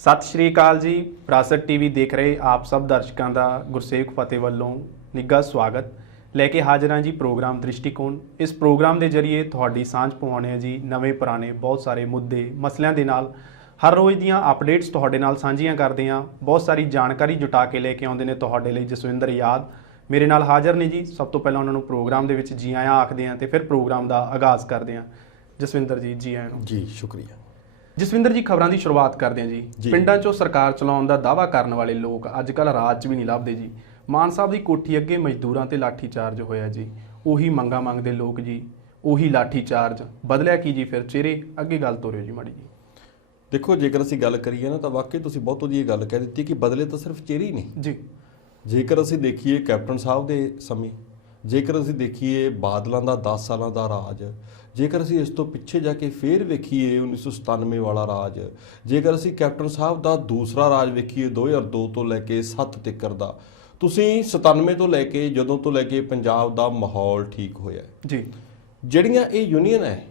ਸਤਿ ਸ਼੍ਰੀ ਅਕਾਲ ਜੀ। ਵਿਰਾਸਤ ਟੀਵੀ ਦੇਖ ਰਹੇ ਆਪ ਸਭ ਦਰਸ਼ਕਾਂ ਦਾ ਗੁਰਸੇਵਕ ਫਤਿਹ ਵੱਲੋਂ ਨਿੱਘਾ ਸਵਾਗਤ ਲੈ ਕੇ ਹਾਜ਼ਰ ਹਾਂ ਜੀ ਪ੍ਰੋਗਰਾਮ ਦ੍ਰਿਸ਼ਟੀਕੋਣ। ਇਸ ਪ੍ਰੋਗਰਾਮ ਦੇ ਜ਼ਰੀਏ ਤੁਹਾਡੀ ਸਾਂਝ ਪਾਉਣੇ ਆ ਜੀ ਨਵੇਂ ਪੁਰਾਣੇ ਬਹੁਤ ਸਾਰੇ ਮੁੱਦੇ ਮਸਲਿਆਂ ਦੇ ਨਾਲ ਹਰ ਰੋਜ਼ ਦੀਆਂ ਅਪਡੇਟਸ ਤੁਹਾਡੇ ਨਾਲ ਸਾਂਝੀਆਂ ਕਰਦੇ ਹਾਂ। ਬਹੁਤ ਸਾਰੀ ਜਾਣਕਾਰੀ ਜੁਟਾ ਕੇ ਲੈ ਕੇ ਆਉਂਦੇ ਨੇ ਤੁਹਾਡੇ ਲਈ ਜਸਵਿੰਦਰ ਯਾਦ ਮੇਰੇ ਨਾਲ ਹਾਜ਼ਰ ਨੇ ਜੀ। ਸਭ ਤੋਂ ਪਹਿਲਾਂ ਉਹਨਾਂ ਨੂੰ ਪ੍ਰੋਗਰਾਮ ਦੇ ਵਿੱਚ ਜੀ ਆਇਆਂ ਆਖਦੇ ਹਾਂ ਤੇ ਫਿਰ ਪ੍ਰੋਗਰਾਮ ਦਾ ਆਗਾਜ਼ ਕਰਦੇ ਹਾਂ। ਜਸਵਿੰਦਰ ਜੀ ਆਇਆਂ ਨੂੰ। ਜੀ ਸ਼ੁਕਰੀਆ। ਜਸਵਿੰਦਰ ਜੀ, ਖਬਰਾਂ ਦੀ ਸ਼ੁਰੂਆਤ ਕਰਦੇ ਹਾਂ ਜੀ। ਪਿੰਡਾਂ 'ਚੋਂ ਸਰਕਾਰ ਚਲਾਉਣ ਦਾ ਦਾਅਵਾ ਕਰਨ ਵਾਲੇ ਲੋਕ ਅੱਜ ਕੱਲ੍ਹ ਰਾਜ 'ਚ ਵੀ ਨਹੀਂ ਲੱਭਦੇ ਜੀ। ਮਾਨ ਸਾਹਿਬ ਦੀ ਕੋਠੀ ਅੱਗੇ ਮਜ਼ਦੂਰਾਂ ਤੇ ਲਾਠੀ ਚਾਰਜ ਹੋਇਆ ਜੀ। ਉਹੀ ਮੰਗਾਂ ਮੰਗਦੇ ਲੋਕ ਜੀ, ਉਹੀ ਲਾਠੀ ਚਾਰਜ। ਬਦਲਿਆ ਕੀ ਜੀ ਫਿਰ ਚਿਹਰੇ? ਅੱਗੇ ਗੱਲ ਤੋਰਿਓ ਜੀ ਮਾੜੀ ਜੀ। ਦੇਖੋ, ਜੇਕਰ ਅਸੀਂ ਗੱਲ ਕਰੀਏ ਨਾ ਤਾਂ ਵਾਕਈ ਤੁਸੀਂ ਬਹੁਤ ਵਧੀਆ ਗੱਲ ਕਹਿ ਦਿੱਤੀ ਕਿ ਬਦਲੇ ਤਾਂ ਸਿਰਫ ਚਿਹਰੇ ਹੀ ਨਹੀਂ ਜੀ। ਜੇਕਰ ਅਸੀਂ ਦੇਖੀਏ ਕੈਪਟਨ ਸਾਹਿਬ ਦੇ ਸਮੇਂ, ਜੇਕਰ ਅਸੀਂ ਦੇਖੀਏ ਬਾਦਲਾਂ ਦਾ 10 ਸਾਲਾਂ ਦਾ ਰਾਜ, ਜੇਕਰ ਅਸੀਂ ਇਸ ਤੋਂ ਪਿੱਛੇ ਜਾ ਕੇ ਫੇਰ ਵੇਖੀਏ 1997 ਵਾਲਾ ਰਾਜ, ਜੇਕਰ ਅਸੀਂ ਕੈਪਟਨ ਸਾਹਿਬ ਦਾ ਦੂਸਰਾ ਰਾਜ ਵੇਖੀਏ 2002 ਤੋਂ ਲੈ ਕੇ 7 ਤੱਕ ਦਾ, ਤੁਸੀਂ 97 ਤੋਂ ਲੈ ਕੇ ਜਦੋਂ ਤੋਂ ਲੈ ਕੇ ਪੰਜਾਬ ਦਾ ਮਾਹੌਲ ਠੀਕ ਹੋਇਆ ਜੀ। ਜਿਹੜੀਆਂ ਇਹ ਯੂਨੀਅਨ ਹੈ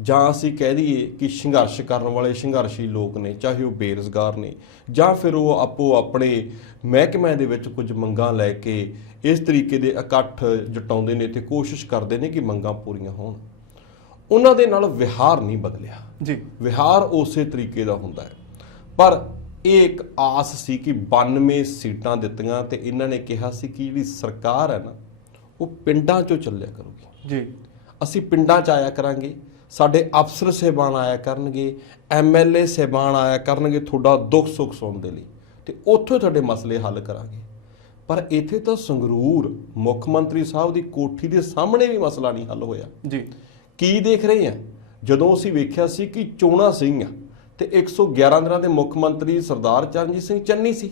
ਜਾਂ ਅਸੀਂ ਕਹਿ ਦਈਏ ਕਿ ਸੰਘਰਸ਼ ਕਰਨ ਵਾਲੇ ਸੰਘਰਸ਼ੀ ਲੋਕ ਨੇ, ਚਾਹੇ ਉਹ ਬੇਰੁਜ਼ਗਾਰ ਨੇ ਜਾਂ ਫਿਰ ਉਹ ਆਪੋ ਆਪਣੇ ਮਹਿਕਮਿਆਂ ਦੇ ਵਿੱਚ ਕੁਝ ਮੰਗਾਂ ਲੈ ਕੇ ਇਸ ਤਰੀਕੇ ਦੇ ਇਕੱਠ ਜਟਾਉਂਦੇ ਨੇ ਤੇ ਕੋਸ਼ਿਸ਼ ਕਰਦੇ ਨੇ ਕਿ ਮੰਗਾਂ ਪੂਰੀਆਂ ਹੋਣ, ਉਹਨਾਂ ਦੇ ਨਾਲ ਵਿਹਾਰ ਨਹੀਂ ਬਦਲਿਆ ਜੀ। ਵਿਹਾਰ ਉਸੇ ਤਰੀਕੇ ਦਾ ਹੁੰਦਾ ਹੈ। ਪਰ ਇਹ ਇੱਕ ਆਸ ਸੀ ਕਿ 92 ਸੀਟਾਂ ਦਿੱਤੀਆਂ ਤੇ ਇਹਨਾਂ ਨੇ ਕਿਹਾ ਸੀ ਕਿ ਜਿਹੜੀ ਸਰਕਾਰ ਹੈ ਨਾ ਉਹ ਪਿੰਡਾਂ 'ਚੋਂ ਚੱਲਿਆ ਕਰੂਗੀ ਜੀ। ਅਸੀਂ ਪਿੰਡਾਂ 'ਚ ਆਇਆ ਕਰਾਂਗੇ, ਸਾਡੇ ਅਫਸਰ ਸਾਹਿਬਾਨ ਆਇਆ ਕਰਨਗੇ, MLA ਸਾਹਿਬਾਨ ਆਇਆ ਕਰਨਗੇ ਤੁਹਾਡਾ ਦੁੱਖ ਸੁੱਖ ਸੁਣਨ ਦੇ ਲਈ ਤੇ ਉੱਥੋਂ ਤੁਹਾਡੇ ਮਸਲੇ ਹੱਲ ਕਰਾਂਗੇ। ਪਰ ਇੱਥੇ ਤਾਂ ਸੰਗਰੂਰ ਮੁੱਖ ਮੰਤਰੀ ਸਾਹਿਬ ਦੀ ਕੋਠੀ ਦੇ ਸਾਹਮਣੇ ਵੀ ਮਸਲਾ ਨਹੀਂ ਹੱਲ ਹੋਇਆ ਜੀ। ਕੀ ਦੇਖ ਰਹੇ ਆ? ਜਦੋਂ ਅਸੀਂ ਵੇਖਿਆ ਸੀ ਕਿ ਚੋਣਾਂ ਸੀਗੀਆਂ ਤੇ 111 ਦਿਨਾਂ ਦੇ ਮੁੱਖ ਮੰਤਰੀ ਸਰਦਾਰ ਚਰਨਜੀਤ ਸਿੰਘ ਚੰਨੀ ਸੀ,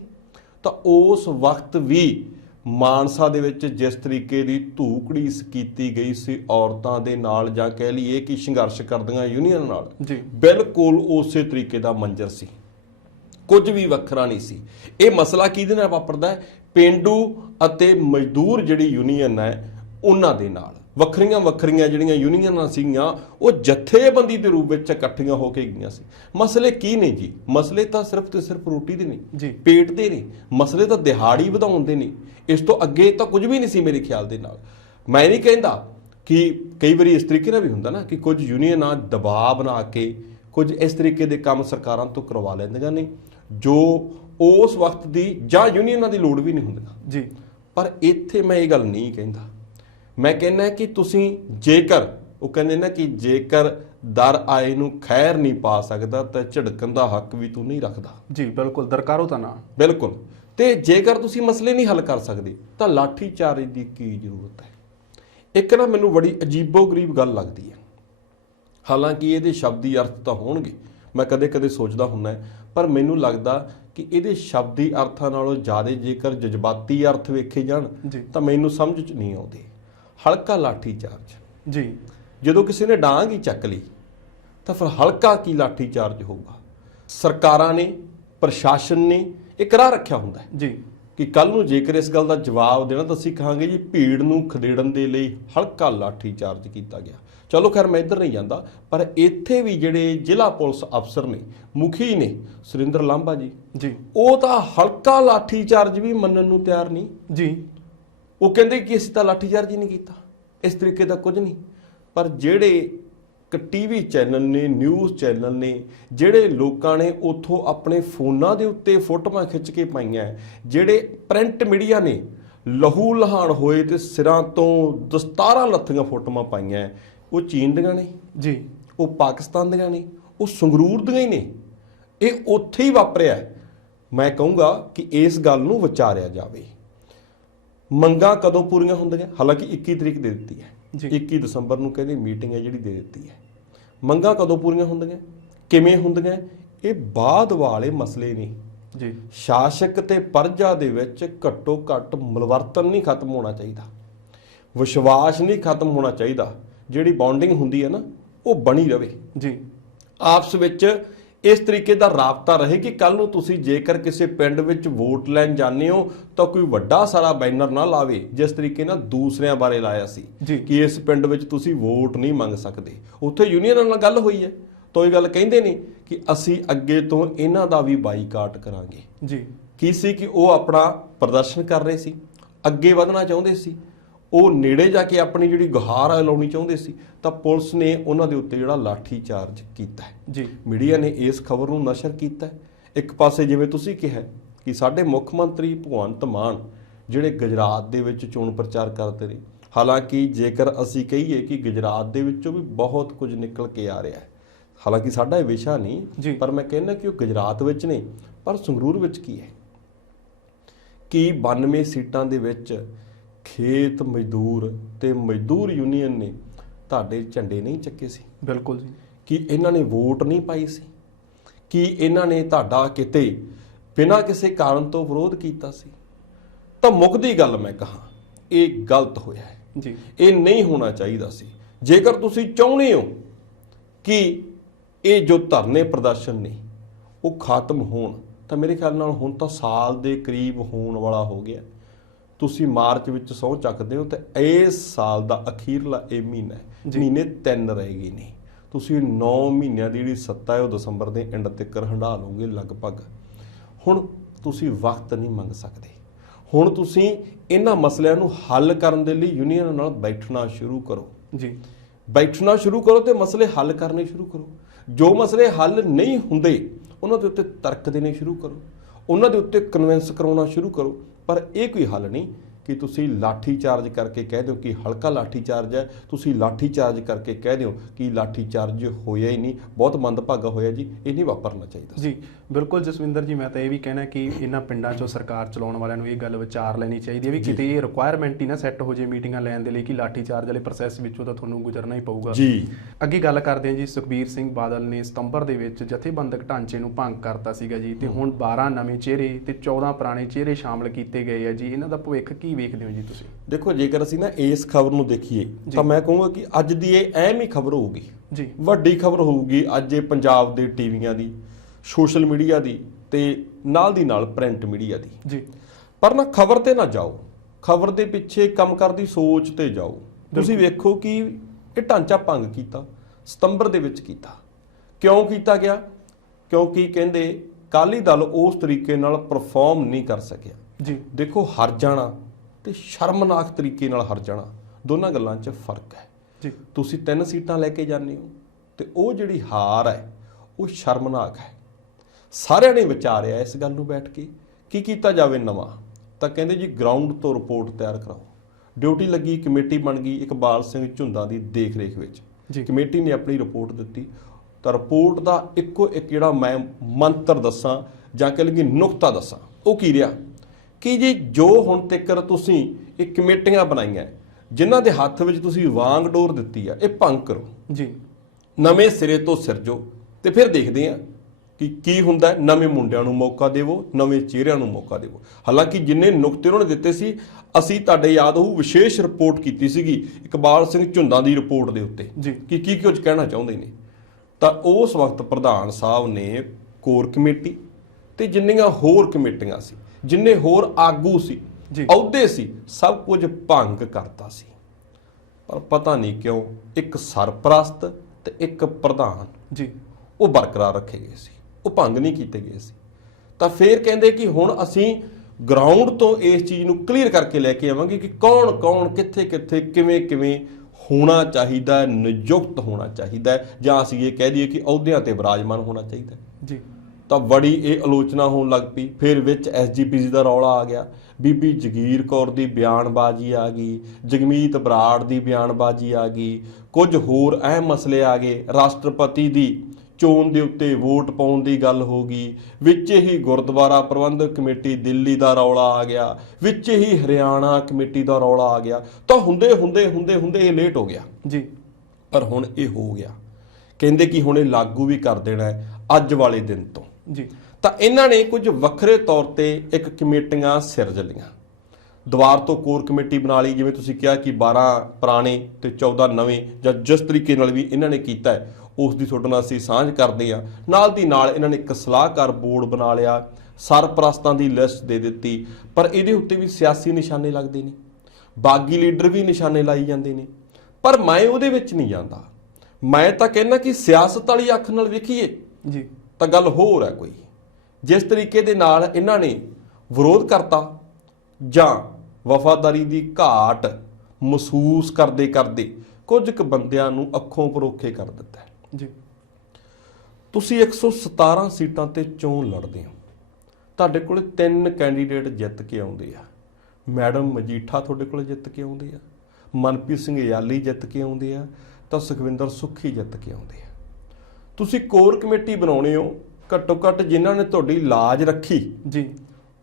ਤਾਂ ਉਸ ਵਕਤ ਵੀ ਮਾਨਸਾ ਦੇ ਵਿੱਚ ਜਿਸ ਤਰੀਕੇ ਦੀ ਧੂਕੜੀਸ ਕੀਤੀ ਗਈ ਸੀ ਔਰਤਾਂ ਦੇ ਨਾਲ, ਜਾਂ ਕਹਿ ਲਈਏ ਕਿ ਸੰਘਰਸ਼ ਕਰਦੀਆਂ ਯੂਨੀਅਨ ਨਾਲ, ਜੀ ਬਿਲਕੁਲ ਉਸੇ ਤਰੀਕੇ ਦਾ ਮੰਜ਼ਰ ਸੀ, ਕੁਝ ਵੀ ਵੱਖਰਾ ਨਹੀਂ ਸੀ। ਇਹ ਮਸਲਾ ਕਿਹਦੇ ਨਾਲ ਵਾਪਰਦਾ ਹੈ? ਪੇਂਡੂ ਅਤੇ ਮਜ਼ਦੂਰ ਜਿਹੜੀ ਯੂਨੀਅਨ ਹੈ ਉਹਨਾਂ ਦੇ ਨਾਲ। ਵੱਖਰੀਆਂ ਵੱਖਰੀਆਂ ਜਿਹੜੀਆਂ ਯੂਨੀਅਨਾਂ ਸੀਗੀਆਂ ਉਹ ਜਥੇਬੰਦੀ ਦੇ ਰੂਪ ਵਿੱਚ ਇਕੱਠੀਆਂ ਹੋ ਕੇ ਗਈਆਂ ਸੀ। ਮਸਲੇ ਕੀ ਨੇ ਜੀ? ਮਸਲੇ ਤਾਂ ਸਿਰਫ ਤੇ ਸਿਰਫ ਰੋਟੀ ਦੇ ਨਹੀਂ, ਪੇਟ ਦੇ ਨਹੀਂ, ਮਸਲੇ ਤਾਂ ਦਿਹਾੜੀ ਵਧਾਉਣ ਦੇ ਨਹੀਂ। ਇਸ ਤੋਂ ਅੱਗੇ ਤਾਂ ਕੁਝ ਵੀ ਨਹੀਂ ਸੀ ਮੇਰੇ ਖਿਆਲ ਦੇ ਨਾਲ। ਮੈਂ ਨਹੀਂ ਕਹਿੰਦਾ ਕਿ ਕਈ ਵਾਰੀ ਇਸ ਤਰੀਕੇ ਨਾਲ ਵੀ ਹੁੰਦਾ ਨਾ ਕਿ ਕੁਝ ਯੂਨੀਅਨਾਂ ਦਬਾਅ ਬਣਾ ਕੇ ਕੁਝ ਇਸ ਤਰੀਕੇ ਦੇ ਕੰਮ ਸਰਕਾਰਾਂ ਤੋਂ ਕਰਵਾ ਲੈਂਦੀਆਂ ਨੇ ਜੋ ਉਸ ਵਕਤ ਦੀ ਜਾਂ ਯੂਨੀਅਨਾਂ ਦੀ ਲੋੜ ਵੀ ਨਹੀਂ ਹੁੰਦੀਆਂ ਜੀ। ਪਰ ਇੱਥੇ ਮੈਂ ਇਹ ਗੱਲ ਨਹੀਂ ਕਹਿੰਦਾ। ਮੈਂ ਕਹਿੰਦਾ ਕਿ ਤੁਸੀਂ ਜੇਕਰ ਉਹ ਕਹਿੰਦੇ ਨਾ ਕਿ ਜੇਕਰ ਦਰ ਆਏ ਨੂੰ ਖੈਰ ਨਹੀਂ ਪਾ ਸਕਦਾ ਤਾਂ ਝਿੜਕਣ ਦਾ ਹੱਕ ਵੀ ਤੂੰ ਨਹੀਂ ਰੱਖਦਾ। ਜੀ ਬਿਲਕੁਲ, ਦਰਕਾਰੋ ਤਾਂ ਨਾ। ਬਿਲਕੁਲ। ਤੇ ਜੇਕਰ ਤੁਸੀਂ ਮਸਲੇ ਨਹੀਂ ਹੱਲ ਕਰ ਸਕਦੇ ਤਾਂ ਲਾਠੀ ਚਾਰਜ ਦੀ ਕੀ ਜ਼ਰੂਰਤ ਹੈ? ਇੱਕ ਨਾ ਮੈਨੂੰ ਬੜੀ ਅਜੀਬੋ-ਗਰੀਬ ਗੱਲ ਲੱਗਦੀ ਹੈ। ਹਾਲਾਂਕਿ ਇਹਦੇ ਸ਼ਬਦੀ ਅਰਥ ਤਾਂ ਹੋਣਗੇ, ਮੈਂ ਕਦੇ ਕਦੇ ਸੋਚਦਾ ਹੁੰਦਾ, ਪਰ ਮੈਨੂੰ ਲੱਗਦਾ ਕਿ ਇਹਦੇ ਸ਼ਬਦੀ ਅਰਥਾਂ ਨਾਲੋਂ ਜ਼ਿਆਦਾ ਜੇਕਰ ਜਜ਼ਬਾਤੀ ਅਰਥ ਵੇਖੇ ਜਾਣ ਤਾਂ ਮੈਨੂੰ ਸਮਝ 'ਚ ਨਹੀਂ ਆਉਂਦੇ। ਹਲਕਾ ਲਾਠੀ ਚਾਰਜ ਜੀ। ਜਦੋਂ ਕਿਸੇ ਨੇ ਡਾਂਗ ਹੀ ਚੱਕ ਲਈ ਤਾਂ ਫਿਰ ਹਲਕਾ ਕੀ ਲਾਠੀ ਚਾਰਜ ਹੋਊਗਾ? ਸਰਕਾਰਾਂ ਨੇ, ਪ੍ਰਸ਼ਾਸਨ ਨੇ ਇੱਕ ਰਾਹ ਰੱਖਿਆ ਹੁੰਦਾ ਹੈ ਜੀ ਕਿ ਕੱਲ ਨੂੰ ਜੇਕਰ ਇਸ ਗੱਲ ਦਾ ਜਵਾਬ ਦੇਣਾ ਤਾਂ ਅਸੀਂ ਕਹਾਂਗੇ ਜੀ ਭੀੜ ਨੂੰ ਖਦੇੜਨ ਦੇ ਲਈ ਹਲਕਾ ਲਾਠੀ ਚਾਰਜ ਕੀਤਾ ਗਿਆ। ਚਲੋ ਖੈਰ ਮੈਂ ਇੱਧਰ ਨਹੀਂ ਜਾਂਦਾ, ਪਰ ਇੱਥੇ ਵੀ ਜਿਹੜੇ ਜ਼ਿਲ੍ਹਾ ਪੁਲਿਸ ਅਫਸਰ ਨੇ, ਮੁਖੀ ਨੇ ਸੁਰਿੰਦਰ ਲਾਂਬਾ ਜੀ, ਉਹ ਤਾਂ ਹਲਕਾ ਲਾਠੀ ਚਾਰਜ ਵੀ ਮੰਨਣ ਨੂੰ ਤਿਆਰ ਨਹੀਂ ਜੀ। ਉਹ ਕਹਿੰਦੇ ਕਿ ਅਸੀਂ ਤਾਂ ਲਾਠੀ ਚਾਰਜ ਹੀ ਨਹੀਂ ਕੀਤਾ, ਇਸ ਤਰੀਕੇ ਦਾ ਕੁਝ ਨਹੀਂ। ਪਰ ਜਿਹੜੇ TV ਚੈਨਲ ਨੇ, ਨਿਊਜ਼ ਚੈਨਲ ਨੇ, ਜਿਹੜੇ ਲੋਕਾਂ ਨੇ ਉੱਥੋਂ ਆਪਣੇ ਫੋਨਾਂ ਦੇ ਉੱਤੇ ਫੋਟੋਆਂ ਖਿੱਚ ਕੇ ਪਾਈਆਂ, ਜਿਹੜੇ ਪ੍ਰਿੰਟ ਮੀਡੀਆ ਨੇ ਲਹੂ ਲਹਾਨ ਹੋਏ ਤੇ ਸਿਰਾਂ ਤੋਂ ਦਸਤਾਰਾਂ ਲੱਥੀਆਂ ਫੋਟੋਆਂ ਪਾਈਆਂ, ਉਹ ਚੀਨ ਦੀਆਂ ਨੇ ਜੀ, ਉਹ ਪਾਕਿਸਤਾਨ ਦੀਆਂ ਨੇ, ਉਹ ਸੰਗਰੂਰ ਦੀਆਂ ਹੀ ਨੇ। ਇਹ ਉੱਥੇ ਹੀ ਵਾਪਰਿਆ। ਮੈਂ ਕਹੂੰਗਾ ਕਿ ਇਸ ਗੱਲ ਨੂੰ ਵਿਚਾਰਿਆ ਜਾਵੇ। ਮੰਗਾਂ ਕਦੋਂ ਪੂਰੀਆਂ ਹੁੰਦੀਆਂ? ਹਾਲਾਂਕਿ 21 ਤਰੀਕ ਦੇ ਦਿੱਤੀ ਹੈ, 21 ਦਸੰਬਰ ਨੂੰ ਕਹਿੰਦੇ ਮੀਟਿੰਗ ਹੈ ਜਿਹੜੀ ਦੇ ਦਿੱਤੀ ਹੈ। ਮੰਗਾਂ ਕਦੋਂ ਪੂਰੀਆਂ ਹੁੰਦੀਆਂ, ਕਿਵੇਂ ਹੁੰਦੀਆਂ, ਇਹ ਬਾਅਦ ਵਾਲੇ ਮਸਲੇ ਨੇ ਜੀ। ਸ਼ਾਸਕ ਤੇ ਪ੍ਰਜਾ ਦੇ ਵਿੱਚ ਘੱਟੋ ਘੱਟ ਮਿਲਵਰਤਨ ਨਹੀਂ ਖਤਮ ਹੋਣਾ ਚਾਹੀਦਾ, ਵਿਸ਼ਵਾਸ ਨਹੀਂ ਖਤਮ ਹੋਣਾ ਚਾਹੀਦਾ। ਜਿਹੜੀ ਬੌਂਡਿੰਗ ਹੁੰਦੀ ਹੈ ਨਾ ਉਹ ਬਣੀ ਰਵੇ ਜੀ। ਆਪਸ ਵਿੱਚ ਇਸ ਤਰੀਕੇ ਦਾ ਰਾਬਤਾ ਰਹੇ ਕਿ ਕੱਲ ਨੂੰ ਤੁਸੀਂ ਜੇਕਰ ਕਿਸੇ ਪਿੰਡ ਵਿੱਚ ਵੋਟ ਲੈਣ ਜਾਂਦੇ ਹੋ ਤਾਂ ਕੋਈ ਵੱਡਾ ਸਾਰਾ ਬੈਨਰ ਨਾ ਲਾਵੇ ਜਿਸ ਤਰੀਕੇ ਨਾਲ ਦੂਸਰਿਆਂ ਬਾਰੇ ਲਾਇਆ ਸੀ ਕਿ ਇਸ ਪਿੰਡ ਵਿੱਚ ਤੁਸੀਂ ਵੋਟ ਨਹੀਂ ਮੰਗ ਸਕਦੇ। ਉੱਥੇ ਯੂਨੀਅਨ ਨਾਲ ਗੱਲ ਹੋਈ ਹੈ, ਤਾਂ ਇਹ ਗੱਲ ਕਹਿੰਦੇ ਨੇ ਕਿ ਅਸੀਂ ਅੱਗੇ ਤੋਂ ਇਹਨਾਂ ਦਾ ਵੀ ਬਾਈਕਾਟ ਕਰਾਂਗੇ। ਜੀ ਕੀ ਸੀ ਕਿ ਉਹ ਆਪਣਾ ਪ੍ਰਦਰਸ਼ਨ ਕਰ ਰਹੇ ਸੀ, ਅੱਗੇ ਵਧਣਾ ਚਾਹੁੰਦੇ ਸੀ, ਉਹ ਨੇੜੇ ਜਾ ਕੇ ਆਪਣੀ ਜਿਹੜੀ ਗੁਹਾਰ ਆ ਲਾਉਣੀ ਚਾਹੁੰਦੇ ਸੀ, ਤਾਂ ਪੁਲਿਸ ਨੇ ਉਹਨਾਂ ਦੇ ਉੱਤੇ ਜਿਹੜਾ ਲਾਠੀ ਚਾਰਜ ਕੀਤਾ ਹੈ। ਜੀ ਮੀਡੀਆ ਨੇ ਇਸ ਖਬਰ ਨੂੰ ਨਸ਼ਰ ਕੀਤਾ ਹੈ। ਇੱਕ ਪਾਸੇ ਜਿਵੇਂ ਤੁਸੀਂ ਕਿਹਾ ਕਿ ਸਾਡੇ ਮੁੱਖ ਮੰਤਰੀ ਭਗਵੰਤ ਮਾਨ ਜਿਹੜੇ ਗੁਜਰਾਤ ਦੇ ਵਿੱਚ ਚੋਣ ਪ੍ਰਚਾਰ ਕਰਦੇ ਨੇ, ਹਾਲਾਂਕਿ ਜੇਕਰ ਅਸੀਂ ਕਹੀਏ ਕਿ ਗੁਜਰਾਤ ਦੇ ਵਿੱਚੋਂ ਵੀ ਬਹੁਤ ਕੁਝ ਨਿਕਲ ਕੇ ਆ ਰਿਹਾ ਹੈ, ਹਾਲਾਂਕਿ ਸਾਡਾ ਇਹ ਵਿਸ਼ਾ ਨਹੀਂ, ਪਰ ਮੈਂ ਕਹਿੰਦਾ ਕਿ ਉਹ ਗੁਜਰਾਤ ਵਿੱਚ ਨੇ, ਪਰ ਸੰਗਰੂਰ ਵਿੱਚ ਕੀ ਹੈ ਕਿ 92 ਸੀਟਾਂ ਦੇ ਵਿੱਚ ਖੇਤ ਮਜ਼ਦੂਰ ਤੇ ਮਜ਼ਦੂਰ ਯੂਨੀਅਨ ਨੇ ਤੁਹਾਡੇ ਝੰਡੇ ਨਹੀਂ ਚੱਕੇ ਸੀ। ਬਿਲਕੁਲ ਜੀ। ਕਿ ਇਹਨਾਂ ਨੇ ਵੋਟ ਨਹੀਂ ਪਾਈ ਸੀ, ਕਿ ਇਹਨਾਂ ਨੇ ਤੁਹਾਡਾ ਕਿਤੇ ਬਿਨਾਂ ਕਿਸੇ ਕਾਰਨ ਤੋਂ ਵਿਰੋਧ ਕੀਤਾ ਸੀ, ਤਾਂ ਮੁੱਕਦੀ ਗੱਲ ਮੈਂ ਕਹਾਂ ਇਹ ਗਲਤ ਹੋਇਆ ਹੈ ਜੀ। ਇਹ ਨਹੀਂ ਹੋਣਾ ਚਾਹੀਦਾ ਸੀ। ਜੇਕਰ ਤੁਸੀਂ ਚਾਹੁੰਦੇ ਹੋ ਕਿ ਇਹ ਜੋ ਧਰਨੇ ਪ੍ਰਦਰਸ਼ਨ ਨੇ ਉਹ ਖਤਮ ਹੋਣ, ਤਾਂ ਮੇਰੇ ਖਿਆਲ ਨਾਲ ਹੁਣ ਤਾਂ ਸਾਲ ਦੇ ਕਰੀਬ ਹੋਣ ਵਾਲਾ ਹੋ ਗਿਆ। ਤੁਸੀਂ ਮਾਰਚ ਵਿੱਚ ਸਹੁੰ ਚੱਕਦੇ ਹੋ ਤੇ ਇਸ ਸਾਲ ਦਾ ਅਖੀਰਲਾ ਇਹ ਮਹੀਨਾ ਹੈ, ਮਹੀਨੇ 3 ਰਹਿ ਗਏ ਨੇ। ਤੁਸੀਂ 9 ਮਹੀਨਿਆਂ ਦੀ ਜਿਹੜੀ ਸੱਤਾ ਹੈ ਉਹ ਦਸੰਬਰ ਦੇ ਐਂਡ ਤੱਕ ਹੰਢਾ ਲਓਗੇ ਲਗਭਗ। ਹੁਣ ਤੁਸੀਂ ਵਕਤ ਨਹੀਂ ਮੰਗ ਸਕਦੇ। ਹੁਣ ਤੁਸੀਂ ਇਹਨਾਂ ਮਸਲਿਆਂ ਨੂੰ ਹੱਲ ਕਰਨ ਦੇ ਲਈ ਯੂਨੀਅਨ ਨਾਲ ਬੈਠਣਾ ਸ਼ੁਰੂ ਕਰੋ ਜੀ। ਬੈਠਣਾ ਸ਼ੁਰੂ ਕਰੋ ਤੇ ਮਸਲੇ ਹੱਲ ਕਰਨੇ ਸ਼ੁਰੂ ਕਰੋ। ਜੋ ਮਸਲੇ ਹੱਲ ਨਹੀਂ ਹੁੰਦੇ ਉਹਨਾਂ ਦੇ ਉੱਤੇ ਤਰਕ ਦੇਣੇ ਸ਼ੁਰੂ ਕਰੋ, ਉਹਨਾਂ ਦੇ ਉੱਤੇ ਕਨਵਿੰਸ ਕਰਾਉਣਾ ਸ਼ੁਰੂ ਕਰੋ। ਪਰ ਇਹ ਕੋਈ ਹੱਲ ਨਹੀਂ ਕਿ ਤੁਸੀਂ ਲਾਠੀ ਚਾਰਜ ਕਰਕੇ ਕਹਿ ਦਿਓ ਕਿ ਹਲਕਾ ਲਾਠੀ ਚਾਰਜ ਹੈ, ਤੁਸੀਂ ਲਾਠੀ ਚਾਰਜ ਕਰਕੇ ਕਹਿ ਦਿਓ ਕਿ ਲਾਠੀ ਚਾਰਜ ਹੋਇਆ ਹੀ ਨਹੀਂ, ਬਹੁਤ ਮੰਦਭਾਗਾ ਹੋਇਆ ਜੀ। ਇਹ ਨਹੀਂ ਵਾਪਰਨਾ ਚਾਹੀਦਾ ਜੀ। ਬਿਲਕੁਲ ਜਸਵਿੰਦਰ ਜੀ, ਮੈਂ ਤਾਂ ਇਹ ਵੀ ਕਹਿਣਾ ਕਿ ਇਹਨਾਂ ਪਿੰਡਾਂ 'ਚੋਂ ਸਰਕਾਰ ਚਲਾਉਣ ਵਾਲਿਆਂ ਨੂੰ ਇਹ ਗੱਲ ਵਿਚਾਰ ਲੈਣੀ ਚਾਹੀਦੀ ਹੈ ਵੀ ਕਿਤੇ ਇਹ ਰਿਕੁਆਇਰਮੈਂਟ ਹੀ ਨਾ ਸੈੱਟ ਹੋ ਜੇ ਮੀਟਿੰਗਾਂ ਲੈਣ ਦੇ ਲਈ ਕਿ ਲਾਠੀ ਚਾਰਜ ਵਾਲੇ ਪ੍ਰੋਸੈਸ ਵਿੱਚੋਂ ਤਾਂ ਤੁਹਾਨੂੰ ਗੁਜ਼ਰਨਾ ਹੀ ਪਊਗਾ ਜੀ। ਅੱਗੇ ਗੱਲ ਕਰਦੇ ਹਾਂ ਜੀ। ਸੁਖਬੀਰ ਸਿੰਘ ਬਾਦਲ ਨੇ ਸਤੰਬਰ ਦੇ ਵਿੱਚ ਜਥੇਬੰਦਕ ਢਾਂਚੇ ਨੂੰ ਭੰਗ ਕਰਤਾ ਸੀਗਾ ਜੀ, ਤੇ ਹੁਣ 12 ਨਵੇਂ ਚਿਹਰੇ ਤੇ 14 ਪੁਰਾਣੇ ਚਿਹਰੇ ਸ਼ਾਮਲ ਕੀਤੇ ਗਏ ਆ ਜੀ। ਇਹਨਾਂ ਦਾ ਭਵਿੱਖ ਕੀ ਵੇਖਦੇ ਹੋ ਜੀ ਤੁਸੀਂ? ਦੇਖੋ, ਜੇਕਰ ਅਸੀਂ ਨਾ ਇਸ ਖਬਰ ਨੂੰ ਦੇਖੀਏ ਤਾਂ ਮੈਂ ਕਹੂੰਗਾ ਕਿ ਅੱਜ ਦੀ ਇਹ ਅਹਿਮ ਹੀ ਖਬਰ ਹੋਊਗੀ ਜੀ, ਵੱਡੀ ਵੱਡੀ ਖਬਰ ਹੋਊਗੀ ਅੱਜ ਇਹ ਪੰਜਾਬ ਦੇ ਟੀਵੀਆਂ ਦੀ, ਸੋਸ਼ਲ ਮੀਡੀਆ ਦੀ ਤੇ ਨਾਲ ਦੀ ਨਾਲ ਪ੍ਰਿੰਟ ਮੀਡੀਆ ਦੀ ਜੀ। ਪਰ ਨਾ ਖਬਰ ਤੇ ਨਾ ਜਾਓ, ਖਬਰ ਦੇ ਪਿੱਛੇ ਕੰਮ ਕਰਦੀ ਸੋਚ ਤੇ ਜਾਓ। ਤੁਸੀਂ ਵੇਖੋ ਕਿ ਇਹ ਢਾਂਚਾ ਭੰਗ ਕੀਤਾ ਸਤੰਬਰ ਦੇ ਵਿੱਚ ਕੀਤਾ। ਕਿਉਂ ਕੀਤਾ ਗਿਆ? ਕਿਉਂਕਿ ਕਹਿੰਦੇ ਅਕਾਲੀ ਦਲ ਉਸ ਤਰੀਕੇ ਨਾਲ ਪਰਫਾਰਮ ਨਹੀਂ ਕਰ ਸਕਿਆ ਜੀ। ਦੇਖੋ, ਹਾਰ ਜਾਣਾ ਤੇ ਸ਼ਰਮਨਾਕ ਤਰੀਕੇ ਨਾਲ ਹਾਰ ਜਾਣਾ, ਦੋਨਾਂ ਗੱਲਾਂ 'ਚ ਫਰਕ ਹੈ ਜੀ। ਤੁਸੀਂ 3 ਸੀਟਾਂ ਲੈ ਕੇ ਜਾਂਦੇ ਹੋ ਤੇ ਉਹ ਜਿਹੜੀ ਹਾਰ ਹੈ ਉਹ ਸ਼ਰਮਨਾਕ ਹੈ। ਸਾਰਿਆਂ ਨੇ ਵਿਚਾਰਿਆ ਇਸ ਗੱਲ ਨੂੰ ਬੈਠ ਕੇ ਕੀ ਕੀਤਾ ਜਾਵੇ ਨਵਾਂ, ਤਾਂ ਕਹਿੰਦੇ ਜੀ ਗਰਾਊਂਡ ਤੋਂ ਰਿਪੋਰਟ ਤਿਆਰ ਕਰਾਓ। ਡਿਊਟੀ ਲੱਗੀ, ਕਮੇਟੀ ਬਣ ਗਈ ਇਕਬਾਲ ਸਿੰਘ ਝੁੰਦਾ ਦੀ ਦੇਖ ਰੇਖ ਵਿੱਚ। ਕਮੇਟੀ ਨੇ ਆਪਣੀ ਰਿਪੋਰਟ ਦਿੱਤੀ ਤਾਂ ਰਿਪੋਰਟ ਦਾ ਇੱਕੋ ਇੱਕ ਜਿਹੜਾ ਮੈਂ ਮੰਤਰ ਦੱਸਾਂ ਜਾਂ ਕਹਿ ਲਈਏ ਨੁਕਤਾ ਦੱਸਾਂ, ਉਹ ਕੀ ਰਿਹਾ ਕਿ ਜੀ ਜੋ ਹੁਣ ਤੱਕ ਤੁਸੀਂ ਇਹ ਕਮੇਟੀਆਂ ਬਣਾਈਆਂ ਜਿਨ੍ਹਾਂ ਦੇ ਹੱਥ ਵਿੱਚ ਤੁਸੀਂ ਵਾਂਗ ਡੋਰ ਦਿੱਤੀ ਆ, ਇਹ ਭੰਗ ਕਰੋ ਜੀ। ਨਵੇਂ ਸਿਰੇ ਤੋਂ ਸਿਰਜੋ ਤੇ ਫਿਰ ਦੇਖਦੇ ਆ ਕਿ ਕੀ ਹੁੰਦਾ। ਨਵੇਂ ਮੁੰਡਿਆਂ ਨੂੰ ਮੌਕਾ ਦੇਵੋ, ਨਵੇਂ ਚਿਹਰਿਆਂ ਨੂੰ ਮੌਕਾ ਦੇਵੋ। ਹਾਲਾਂਕਿ ਜਿੰਨੇ ਨੁਕਤੇ ਉਹਨਾਂ ਨੇ ਦਿੱਤੇ ਸੀ, ਅਸੀਂ ਤੁਹਾਡੇ ਯਾਦ ਹੋਊ ਵਿਸ਼ੇਸ਼ ਰਿਪੋਰਟ ਕੀਤੀ ਸੀਗੀ ਇਕਬਾਲ ਸਿੰਘ ਝੁੰਦਾ ਦੀ ਰਿਪੋਰਟ ਦੇ ਉੱਤੇ ਕਿ ਕੀ ਕੁਝ ਕਹਿਣਾ ਚਾਹੁੰਦੇ ਨੇ। ਤਾਂ ਉਸ ਵਕਤ ਪ੍ਰਧਾਨ ਸਾਹਿਬ ਨੇ ਕੋਰ ਕਮੇਟੀ ਤੇ ਜਿੰਨੀਆਂ ਹੋਰ ਕਮੇਟੀਆਂ ਸੀ, ਜਿੰਨੇ ਹੋਰ ਆਗੂ ਸੀ, ਅਹੁਦੇ ਸੀ, ਸਭ ਕੁਝ ਭੰਗ ਕਰਤਾ ਸੀ। ਪਰ ਪਤਾ ਨਹੀਂ ਕਿਉਂ ਇੱਕ ਸਰਪ੍ਰਸਤ ਤੇ ਇੱਕ ਪ੍ਰਧਾਨ ਜੀ ਉਹ ਬਰਕਰਾਰ ਰੱਖੇ ਗਏ ਸੀ, ਉਹ ਭੰਗ ਨਹੀਂ ਕੀਤੇ ਗਏ ਸੀ। ਤਾਂ ਫਿਰ ਕਹਿੰਦੇ ਕਿ ਹੁਣ ਅਸੀਂ ਗਰਾਊਂਡ ਤੋਂ ਇਸ ਚੀਜ਼ ਨੂੰ ਕਲੀਅਰ ਕਰਕੇ ਲੈ ਕੇ ਆਵਾਂਗੇ ਕਿ ਕੌਣ ਕੌਣ ਕਿੱਥੇ ਕਿੱਥੇ ਕਿਵੇਂ ਕਿਵੇਂ ਹੋਣਾ ਚਾਹੀਦਾ, ਨਿਯੁਕਤ ਹੋਣਾ ਚਾਹੀਦਾ, ਜਾਂ ਅਸੀਂ ਇਹ ਕਹਿ ਦਈਏ ਕਿ ਅਹੁਦਿਆਂ ਤੇ ਵਿਰਾਜਮਾਨ ਹੋਣਾ ਚਾਹੀਦਾ ਜੀ। ਤਾਂ ਬੜੀ ਇਹ ਆਲੋਚਨਾ ਹੋਣ ਲੱਗ ਪਈ। ਫਿਰ ਵਿੱਚ ਐਸਜੀਪੀਸੀ ਦਾ ਰੌਲਾ ਆ ਗਿਆ, ਬੀਬੀ ਜਗੀਰ ਕੌਰ ਦੀ ਬਿਆਨਬਾਜ਼ੀ ਆ ਗਈ, ਜਗਮੀਤ ਬਰਾੜ ਦੀ ਬਿਆਨਬਾਜ਼ੀ ਆ ਗਈ, ਕੁਝ ਹੋਰ ਅਹਿਮ ਮਸਲੇ ਆ ਗਏ। ਰਾਸ਼ਟਰਪਤੀ ਦੀ ਚੋਣ ਦੇ ਉੱਤੇ ਵੋਟ ਪਾਉਣ ਦੀ ਗੱਲ ਹੋ ਗਈ, ਵਿੱਚ ਹੀ ਗੁਰਦੁਆਰਾ ਪ੍ਰਬੰਧਕ ਕਮੇਟੀ ਦਿੱਲੀ ਦਾ ਰੌਲਾ ਆ ਗਿਆ, ਵਿੱਚ ਹੀ ਹਰਿਆਣਾ ਕਮੇਟੀ ਦਾ ਰੌਲਾ ਆ ਗਿਆ। ਤਾਂ ਹੁੰਦੇ ਇਹ ਲੇਟ ਹੋ ਗਿਆ ਜੀ। ਪਰ ਹੁਣ ਇਹ ਹੋ ਗਿਆ, ਕਹਿੰਦੇ ਕਿ ਹੁਣ ਇਹ ਲਾਗੂ ਵੀ ਕਰ ਦੇਣਾ ਹੈ ਅੱਜ ਵਾਲੇ ਦਿਨ ਤੋਂ ਜੀ। ਤਾਂ ਇਹਨਾਂ ਨੇ ਕੁਝ ਵੱਖਰੇ ਤੌਰ ਤੇ ਇੱਕ ਕਮੇਟੀਆਂ ਸਿਰਜ ਲਈਆਂ, ਦੁਬਾਰ ਤੋਂ ਕੋਰ ਕਮੇਟੀ ਬਣਾ ਲਈ। ਜਿਵੇਂ ਤੁਸੀਂ ਕਿਹਾ ਕਿ 12 ਪੁਰਾਣੇ ਤੇ 14 ਨਵੇਂ, ਜਾਂ ਜਿਸ ਤਰੀਕੇ ਨਾਲ ਵੀ ਇਹਨਾਂ ਨੇ ਕੀਤਾ ਹੈ ਉਸ ਦੀ ਤੁਹਾਡੇ ਨਾਲ ਅਸੀਂ ਸਾਂਝ ਕਰਦੇ ਹਾਂ। ਨਾਲ ਦੀ ਨਾਲ ਇਹਨਾਂ ਨੇ ਇੱਕ ਸਲਾਹਕਾਰ ਬੋਰਡ ਬਣਾ ਲਿਆ, ਸਰਪ੍ਰਸਤਾਂ ਦੀ ਲਿਸਟ ਦੇ ਦਿੱਤੀ। ਪਰ ਇਹਦੇ ਉੱਤੇ ਵੀ ਸਿਆਸੀ ਨਿਸ਼ਾਨੇ ਲੱਗਦੇ ਨੇ, ਬਾਗੀ ਲੀਡਰ ਵੀ ਨਿਸ਼ਾਨੇ ਲਾਈ ਜਾਂਦੇ ਨੇ। ਪਰ ਮੈਂ ਉਹਦੇ ਵਿੱਚ ਨਹੀਂ ਜਾਂਦਾ। ਮੈਂ ਤਾਂ ਕਹਿੰਦਾ ਕਿ ਸਿਆਸਤ ਵਾਲੀ ਅੱਖ ਨਾਲ ਵੇਖੀਏ ਜੀ ਤਾਂ ਗੱਲ ਹੋਰ ਹੈ ਕੋਈ। ਜਿਸ ਤਰੀਕੇ ਦੇ ਨਾਲ ਇਹਨਾਂ ਨੇ ਵਿਰੋਧ ਕਰਤਾ ਜਾਂ ਵਫਾਦਾਰੀ ਦੀ ਘਾਟ ਮਹਿਸੂਸ ਕਰਦੇ ਕਰਦੇ ਕੁਝ ਕੁ ਬੰਦਿਆਂ ਨੂੰ ਅੱਖੋਂ ਪਰੋਖੇ ਕਰ ਦਿੱਤਾ ਹੈ। ਜੀ ਤੁਸੀਂ 117 ਸੀਟਾਂ ਤੇ ਚੋਣ ਲੜਦੇ ਹੋ, ਤੁਹਾਡੇ ਕੋਲ 3 ਕੈਂਡੀਡੇਟ ਜਿੱਤ ਕੇ ਆਉਂਦੇ ਆ। ਮੈਡਮ ਮਜੀਠਾ ਤੁਹਾਡੇ ਕੋਲ ਜਿੱਤ ਕੇ ਆਉਂਦੇ ਆ, ਮਨਪ੍ਰੀਤ ਸਿੰਘ ਯਾਲੀ ਜਿੱਤ ਕੇ ਆਉਂਦੇ ਆ, ਤਾਂ ਸੁਖਵਿੰਦਰ ਸੁੱਖੀ ਜਿੱਤ ਕੇ ਆਉਂਦੇ ਆ। ਤੁਸੀਂ ਕੋਰ ਕਮੇਟੀ ਬਣਾਉਣੇ ਹੋ, ਘੱਟੋ ਘੱਟ ਜਿਨ੍ਹਾਂ ਨੇ ਤੁਹਾਡੀ ਲਾਜ ਰੱਖੀ ਜੀ